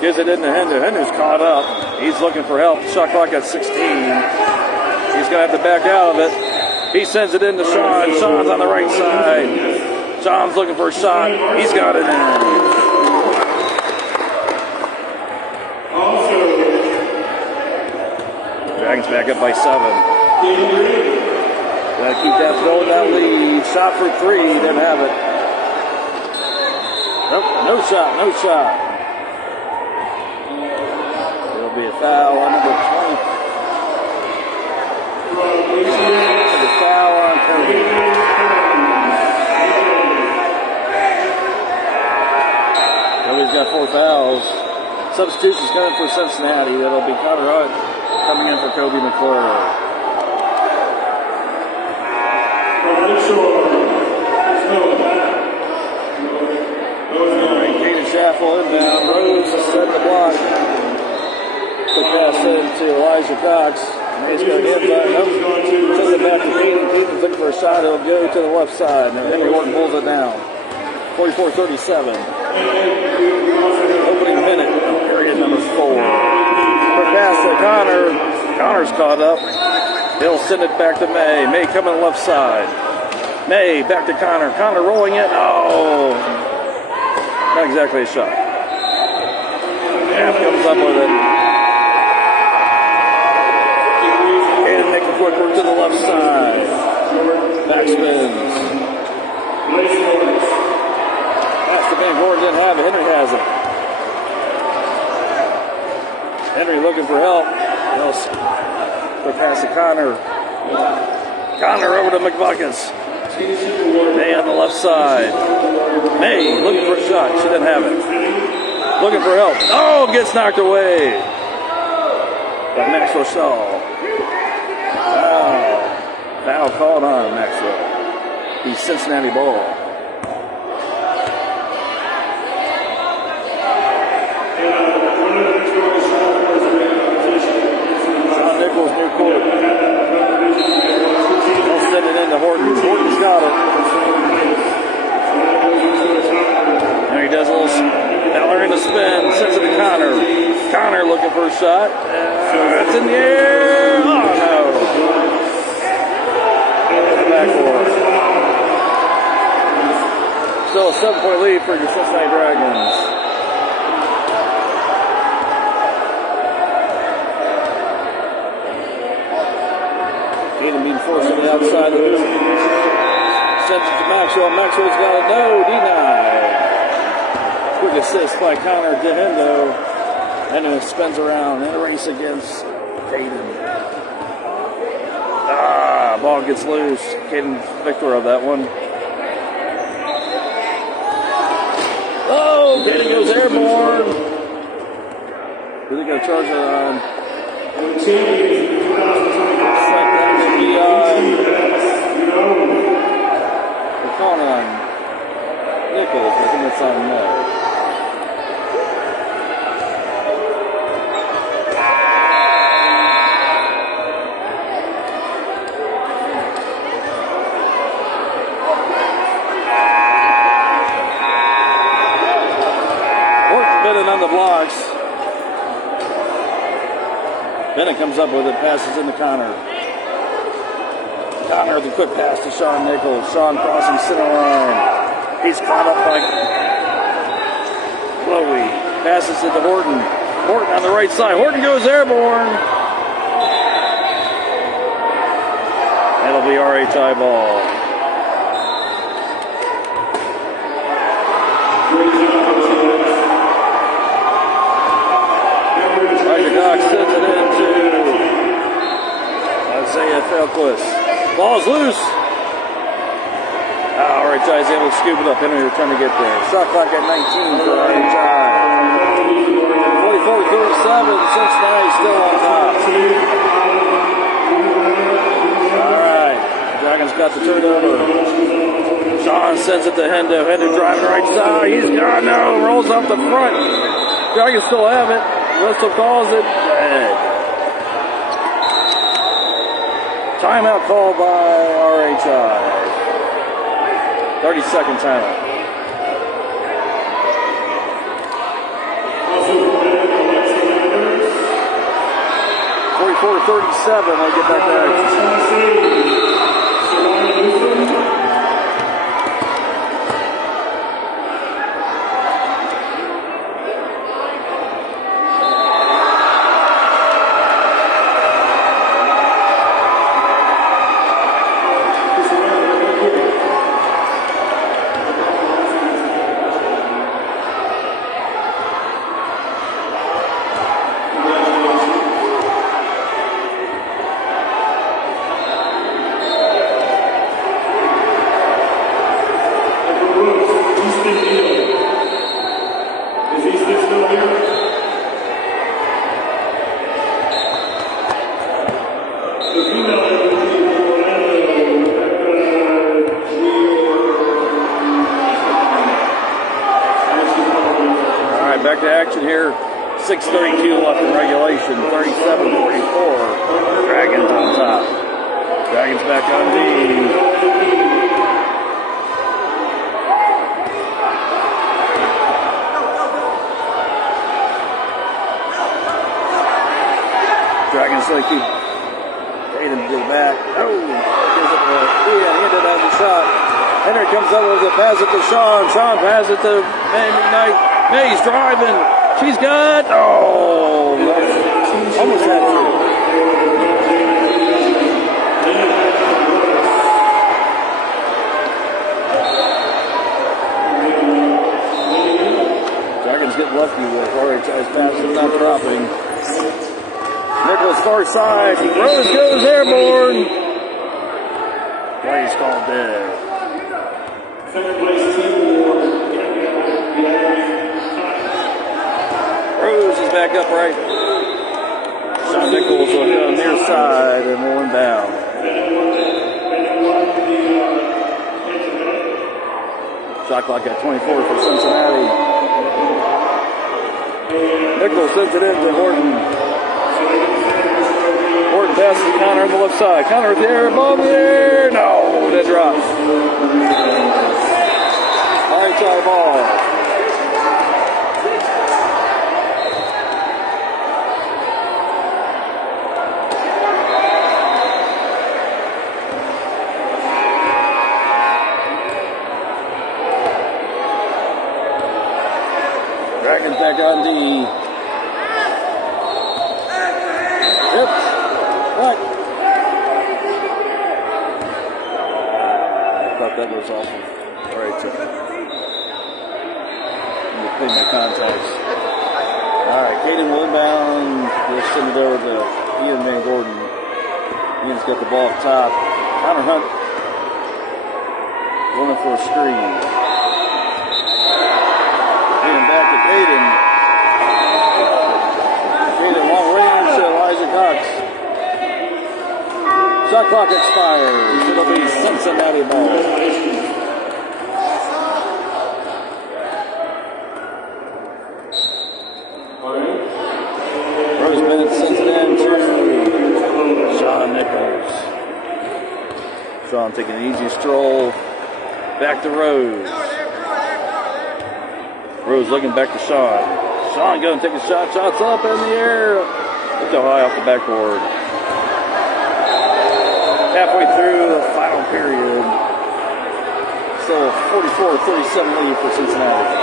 Gives it into Hender. Hender's caught up. He's looking for help. Shot clock at 16. He's going to have to back out of it. He sends it into Sean. Sean's on the right side. Sean's looking for a shot. He's got it in. Dragons back up by 7. Gotta keep that filling that lead. Shot for 3, didn't have it. Nope, no shot, no shot. There'll be a foul on number 20. The foul on Kirby. Kirby's got 4 fouls. Substitutions coming for Cincinnati. That'll be Connor Hunt coming in for Kobe McClure. Caden Schaffel inbound. Rose is setting the block. Quick pass into Elijah Cox. He's got hands on. Nope. Sends it back to Caden. Caden's looking for a shot. It'll go to the left side. And Henry Horton pulls it down. 44-37. Opening minute of period number 4. Quick pass to Connor. Connor's caught up. He'll send it back to May. May coming to the left side. May back to Connor. Connor rolling it. Oh, not exactly a shot. Half comes up with it. And make a quick work to the left side. Backspins. Pass to Van Gordon. Didn't have it. Henry has it. Henry looking for help. Quick pass to Connor. Connor over to McBuckets. May on the left side. May looking for a shot. She didn't have it. Looking for help. Oh, gets knocked away by Maxwell Shaw. Wow. Foul called on Maxwell. He's Cincinnati ball. Sean Nichols near court. They'll send it into Horton. Horton's got it. Now he does a little ballerina spin. Sends it to Connor. Connor looking for a shot. That's in the air. Oh, no. Backboard. Still a 7-point lead for your Cincinnati Dragons. Caden being forced to the outside of the loop. Sends it to Maxwell. Maxwell's got a no, denied. Quick assist by Connor DeHendo. And it spins around in a race against Caden. Ball gets loose. Caden victor of that one. Oh, Caden goes airborne. Who they going to charge her on? Looks like that would be they're calling on Nichols. I think that's on no. On the blocks. Bennett comes up with it, passes into Connor. Connor with a quick pass to Sean Nichols. Sean crossing center line. He's caught up by Chloe. Passes it to Horton. Horton on the right side. Horton goes airborne. That'll be RHI ball. Cox sends it into Isaiah Felquist. Ball's loose. RHI is able to scoop it up. Henry was trying to get there. Shot clock at 19 for RHI. 44-37. Cincinnati still on top. All right. Dragons got the turnover. Sean sends it to Hendo. Hendo driving right side. He's got no. Rolls off the front. Dragons still have it. Whistle calls it dead. Timeout called by RHI. 30-second timeout. 44-37. They get back there. Back to action here. 6:32 left in regulation. 37-44. Dragons on top. Dragons back on D. Dragons like keep Aiden to go back. Oh, he ended out the shot. Henry comes up with a pass it to Sean. Sean passes it to May McKnight. May's driving. She's got. Oh, almost had it. Dragons get lucky with RHI's pass is not dropping. Nicholas far side. Rose goes airborne. Play's called dead. Second place team. Rose is back upright. Sean Nichols will hit on near side and will inbound. Shot clock at 24 for Cincinnati. Nichols sends it in to Horton. Horton passes to Connor on the left side. Connor with the air above there. No, that drops. RHI ball. Dragons back on D. Yep. Right. those off of RHI. Clean my contacts. Alright, Caden will inbound. We'll send it over to Ian Van Gordon. Ian's got the ball up top. Connor Hunt going for a screen. Ian back to Caden. Caden long range to Elijah Cox. Shot clock expires. It'll be Cincinnati ball. Rose Bennett sends it in to Sean Nichols. Sean taking an easy stroll back to Rose. Rose looking back to Sean. Sean going to take a shot. Shots up in the air. Look how high off the backboard. Halfway through the final period. Still 44-37 lead for Cincinnati.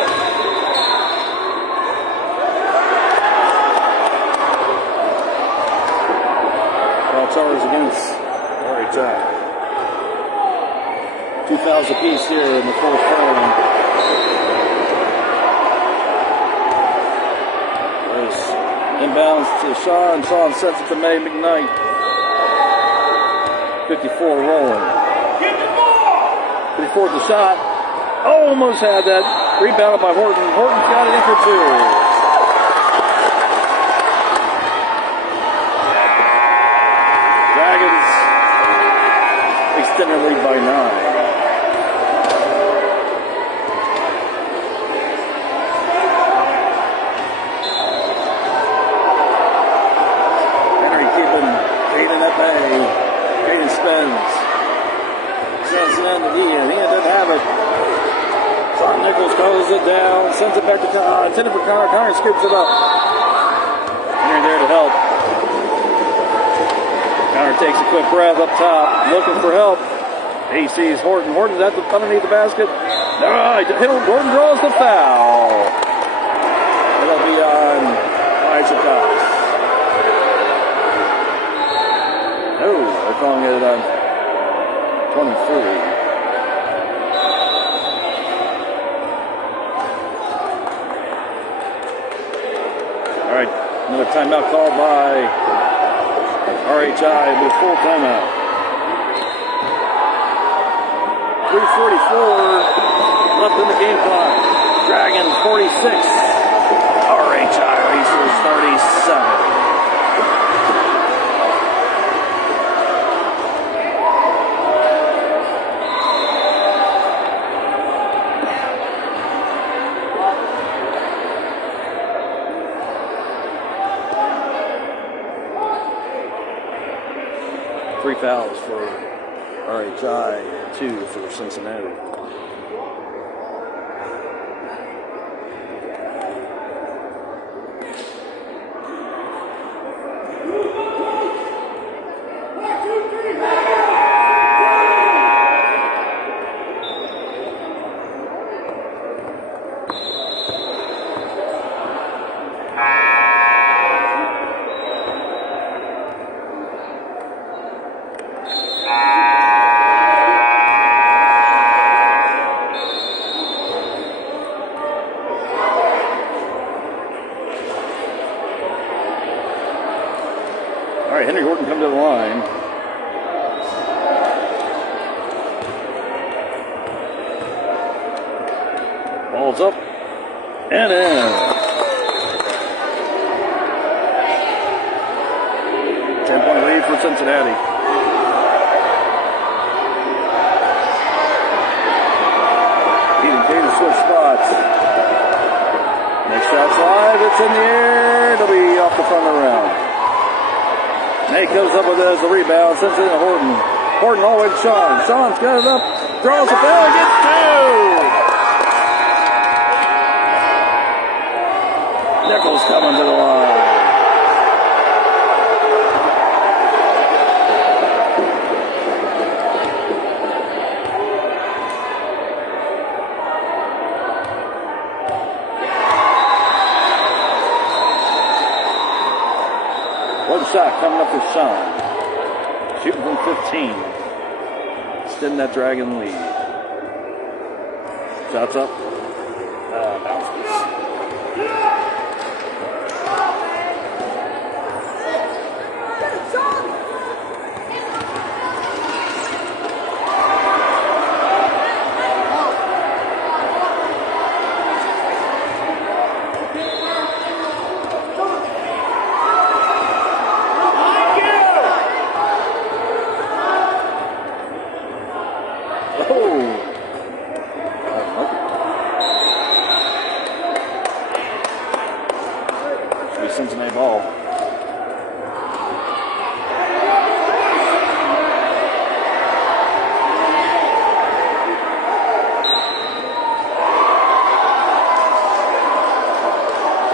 Chargers against RHI. 2 fouls apiece here in the fourth frame. There's inbounds to Sean. Sean sets it to May McKnight. 54 rolling. 54 the shot. Almost had that. Rebounded by Horton. Horton's got it in for 2. Dragons extend their lead by 9. Henry keeping Caden at bay. Caden spins. Sends it in to Ian. Ian doesn't have it. Sean Nichols closes it down. Sends it back to Connor. Intended for Connor. Connor scoops it up. Henry there to help. Connor takes a quick breath up top, looking for help. He sees Horton. Horton's underneath the basket. Horton draws the foul. It'll be on Elijah Cox. Oh, they're calling it on 23. All right, another timeout called by RHI with full timeout. 3:44 left in the game clock. Dragons 46. RHI Racers 37. Three fouls for RHI, 2 for Cincinnati. All right, Henry Horton come to the line. Ball's up and in. 10-point lead for Cincinnati. Caden switch spots. Next shot's live. It's in the air. It'll be off the front of the round. Nate goes up with it as a rebound, sends it in to Horton. Horton all the way to Sean. Sean's got it up, draws the foul, gets 2! Nichols coming to the line. One shot coming up for Sean. Shooting from 15. Extending that Dragon lead. Shots up. Bounces. Cincinnati ball.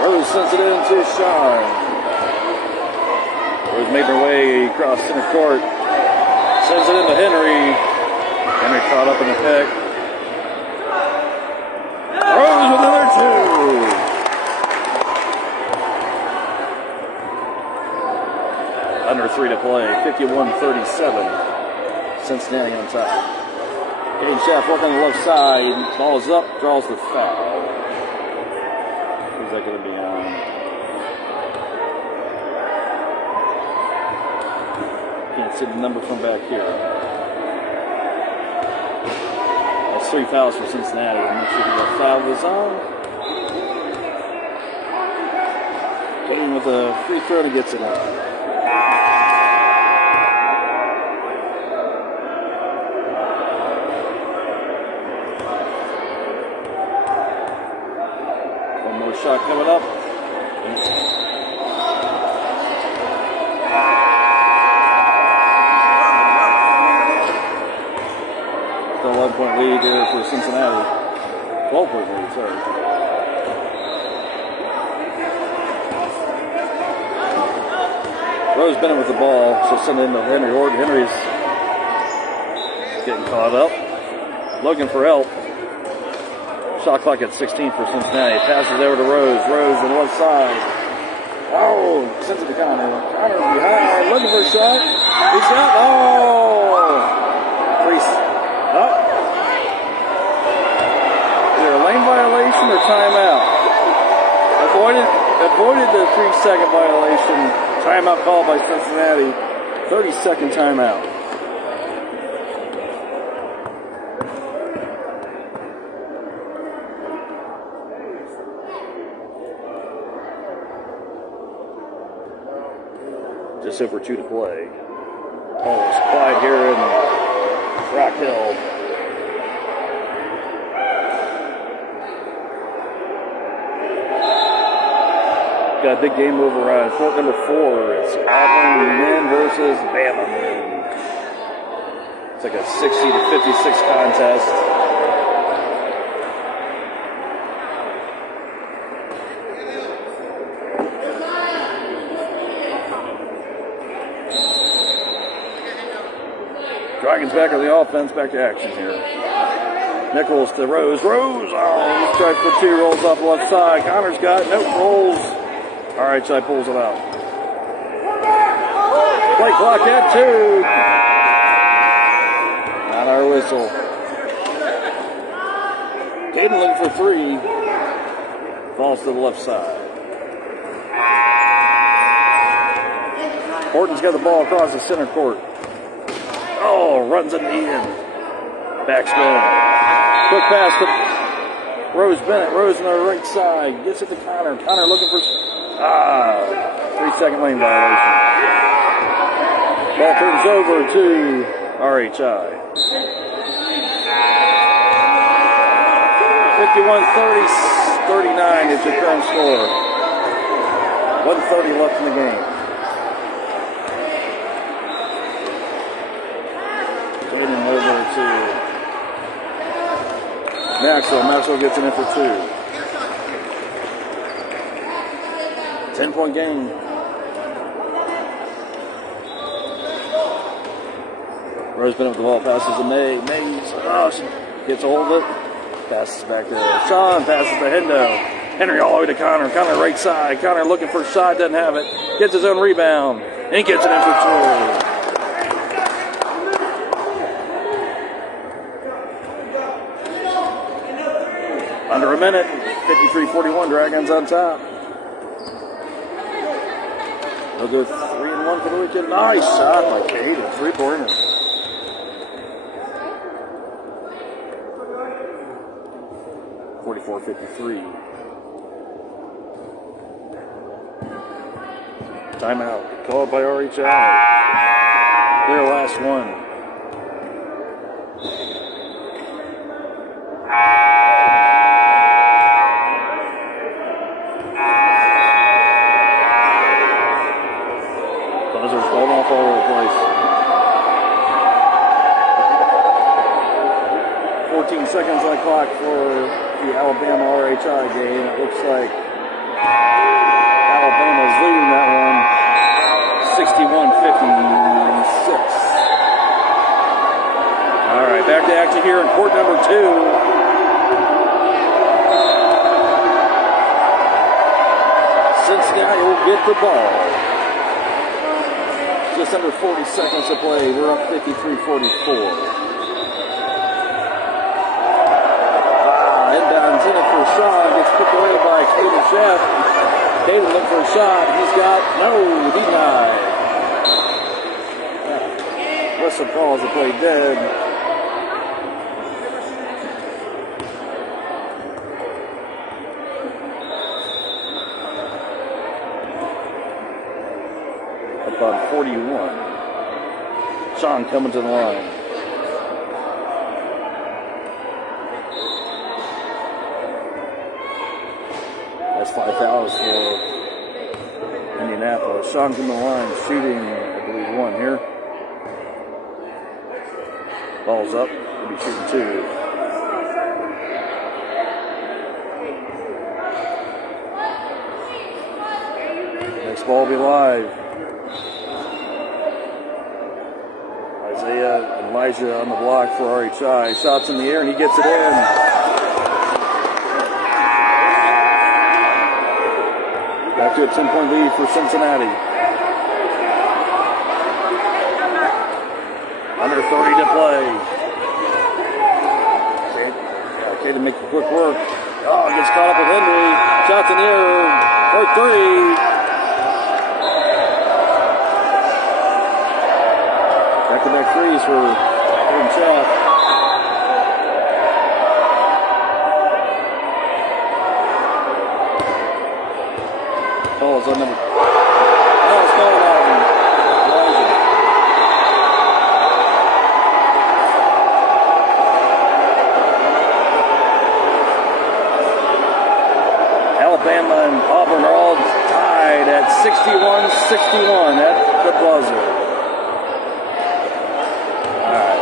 Rose sends it in to Sean. Rose made her way across center court. Sends it into Henry. Henry caught up in the pick. Rose with another two. Under 3 to play, 51-37. Cincinnati on top. Caden Schaff working on the left side. Ball is up, draws the foul. Who's that going to be on? Can't see the number from back here. That's 3 fouls for Cincinnati. I'm not sure who that foul was on. Getting with a free throw to gets it on. Shot coming up. Still 11-point lead here for Cincinnati. 12-point lead, sorry. Rose Bennett with the ball, so send it into Henry Horton. Henry's getting caught up, looking for help. Shot clock at 16 for Cincinnati. Passes over to Rose. Rose on the left side. Oh, sends it to Connor. Connor behind, looking for a shot. He's got, Freeze. Up. Either a lane violation or timeout. Avoided the 3-second violation. Timeout called by Cincinnati. 30-second timeout. Just over 2 to play. Oh, it's quiet here in Rock Hill. Got a big game over on court number 4. It's Auburn men versus Bama men. It's like a 60 to 56 contest. Dragons back on the offense, back to action here. Nichols to Rose. Rose, he's tried for 2, rolls off the left side. Connor's got it, nope, rolls. RHI pulls it out. Play clock at 2. Not our whistle. Caden looking for 3. Falls to the left side. Horton's got the ball across the center court. Oh, runs in the end. Backspin. Quick pass to Rose Bennett. Rose on the right side. Gets it to Connor. Connor looking for... 3-second lane violation. Ball turns over to RHI. 51-39 is your current score. 1:30 left in the game. Over to Maxwell. Maxwell gets it in for 2. 10-point game. Rose Bennett with the ball, passes to May. Mays, she gets a hold of it. Passes back to Sean, passes to Hendo. Henry all the way to Connor. Connor right side. Connor looking for a shot, doesn't have it. Gets his own rebound. And he gets it in for 2. Under a minute, 53-41, Dragons on top. They'll go 3-1 for the weekend. Nice shot by Caden, three-pointer. .54-53. Timeout called by RHI. Their last one. Buzzers going off all over the place. 14 seconds on the clock for the Alabama RHI game. It looks like Alabama's leading that one 61-56. All right, back to action here in court number 2. Cincinnati will get the ball. Just under 40 seconds to play. We're up 53-44. Inbounds in it for Sean. Gets put away by Caden Sheff. Caden looking for a shot. He's got denied. Whistle calls the play dead. About 41. Sean coming to the line. That's 5 fouls for Indianapolis. Sean from the line shooting, I believe, 1 here. Ball's up. He'll be shooting 2. Next ball will be live. Isaiah and Elijah on the block for RHI. Shots in the air and he gets it in. Back to a 10-point lead for Cincinnati. Under 30 to play. Okay to make the quick work. Oh, gets caught up with Henry. Shots in the air for 3. Back-to-back threes for Caden Sheff. Calls on number. It's going on. Elijah. Alabama and Auburn are all tied at 61-61 at the buzzer. All right.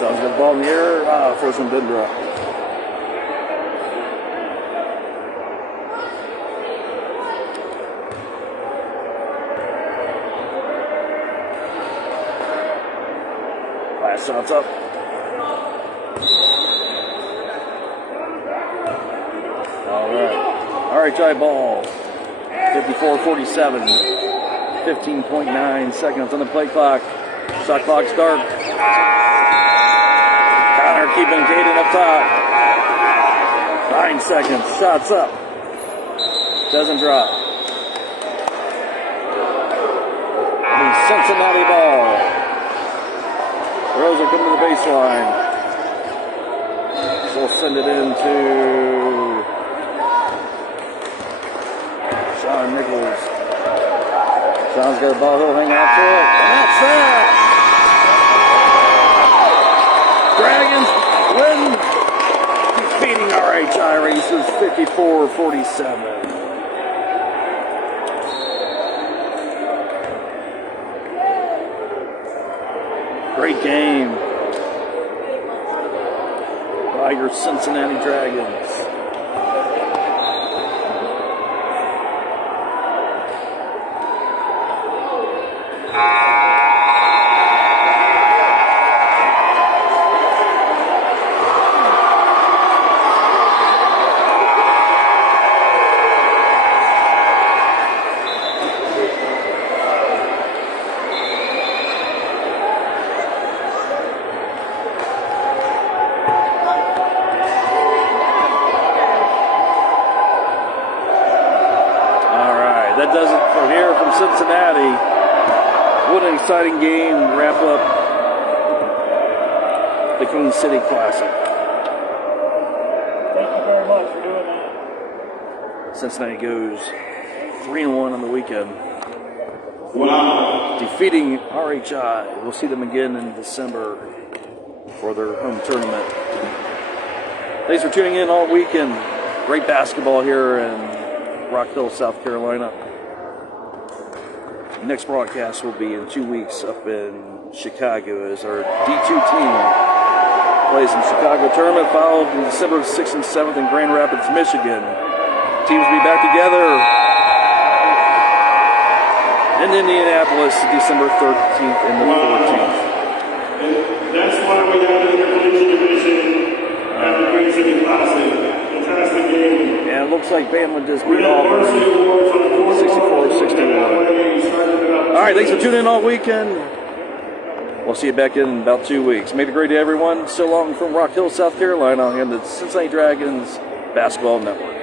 John's got the ball in the air. First one didn't drop. Last shot's up. All right. RHI ball. 54-47. 15.9 seconds on the play clock. Shot clock start. Connor keeping Caden up top. 9 seconds. Shots up. Doesn't drop. The Cincinnati ball. Throws are coming to the baseline. We'll send it into Sean Nichols. Sean's got a ball. He'll hang out for it. And that's that. Dragons win, defeating RHI Racers 54-47. Great game by your Cincinnati Dragons. that does it for here from Cincinnati. What an exciting game. Wrap up the Queen City Classic. Thank you very much for doing that. Cincinnati goes 3-1 on the weekend. Wow. Defeating RHI. We'll see them again in December for their home tournament. Thanks for tuning in all weekend. Great basketball here in Rock Hill, South Carolina. Next broadcast will be in 2 weeks up in Chicago as our D2 team plays in the Chicago tournament, followed in December 6th and 7th in Grand Rapids, Michigan. Teams will be back together in Indianapolis, December 13th and the 14th. That's why we have the intercollegiate division at the Queen City Classic. Fantastic game. Yeah, it looks like Bama just beat Auburn 64-61. All right, thanks for tuning in all weekend. We'll see you back in about 2 weeks. Make it a great day, everyone. So long from Rock Hill, South Carolina, and the Cincinnati Dragons Basketball Network.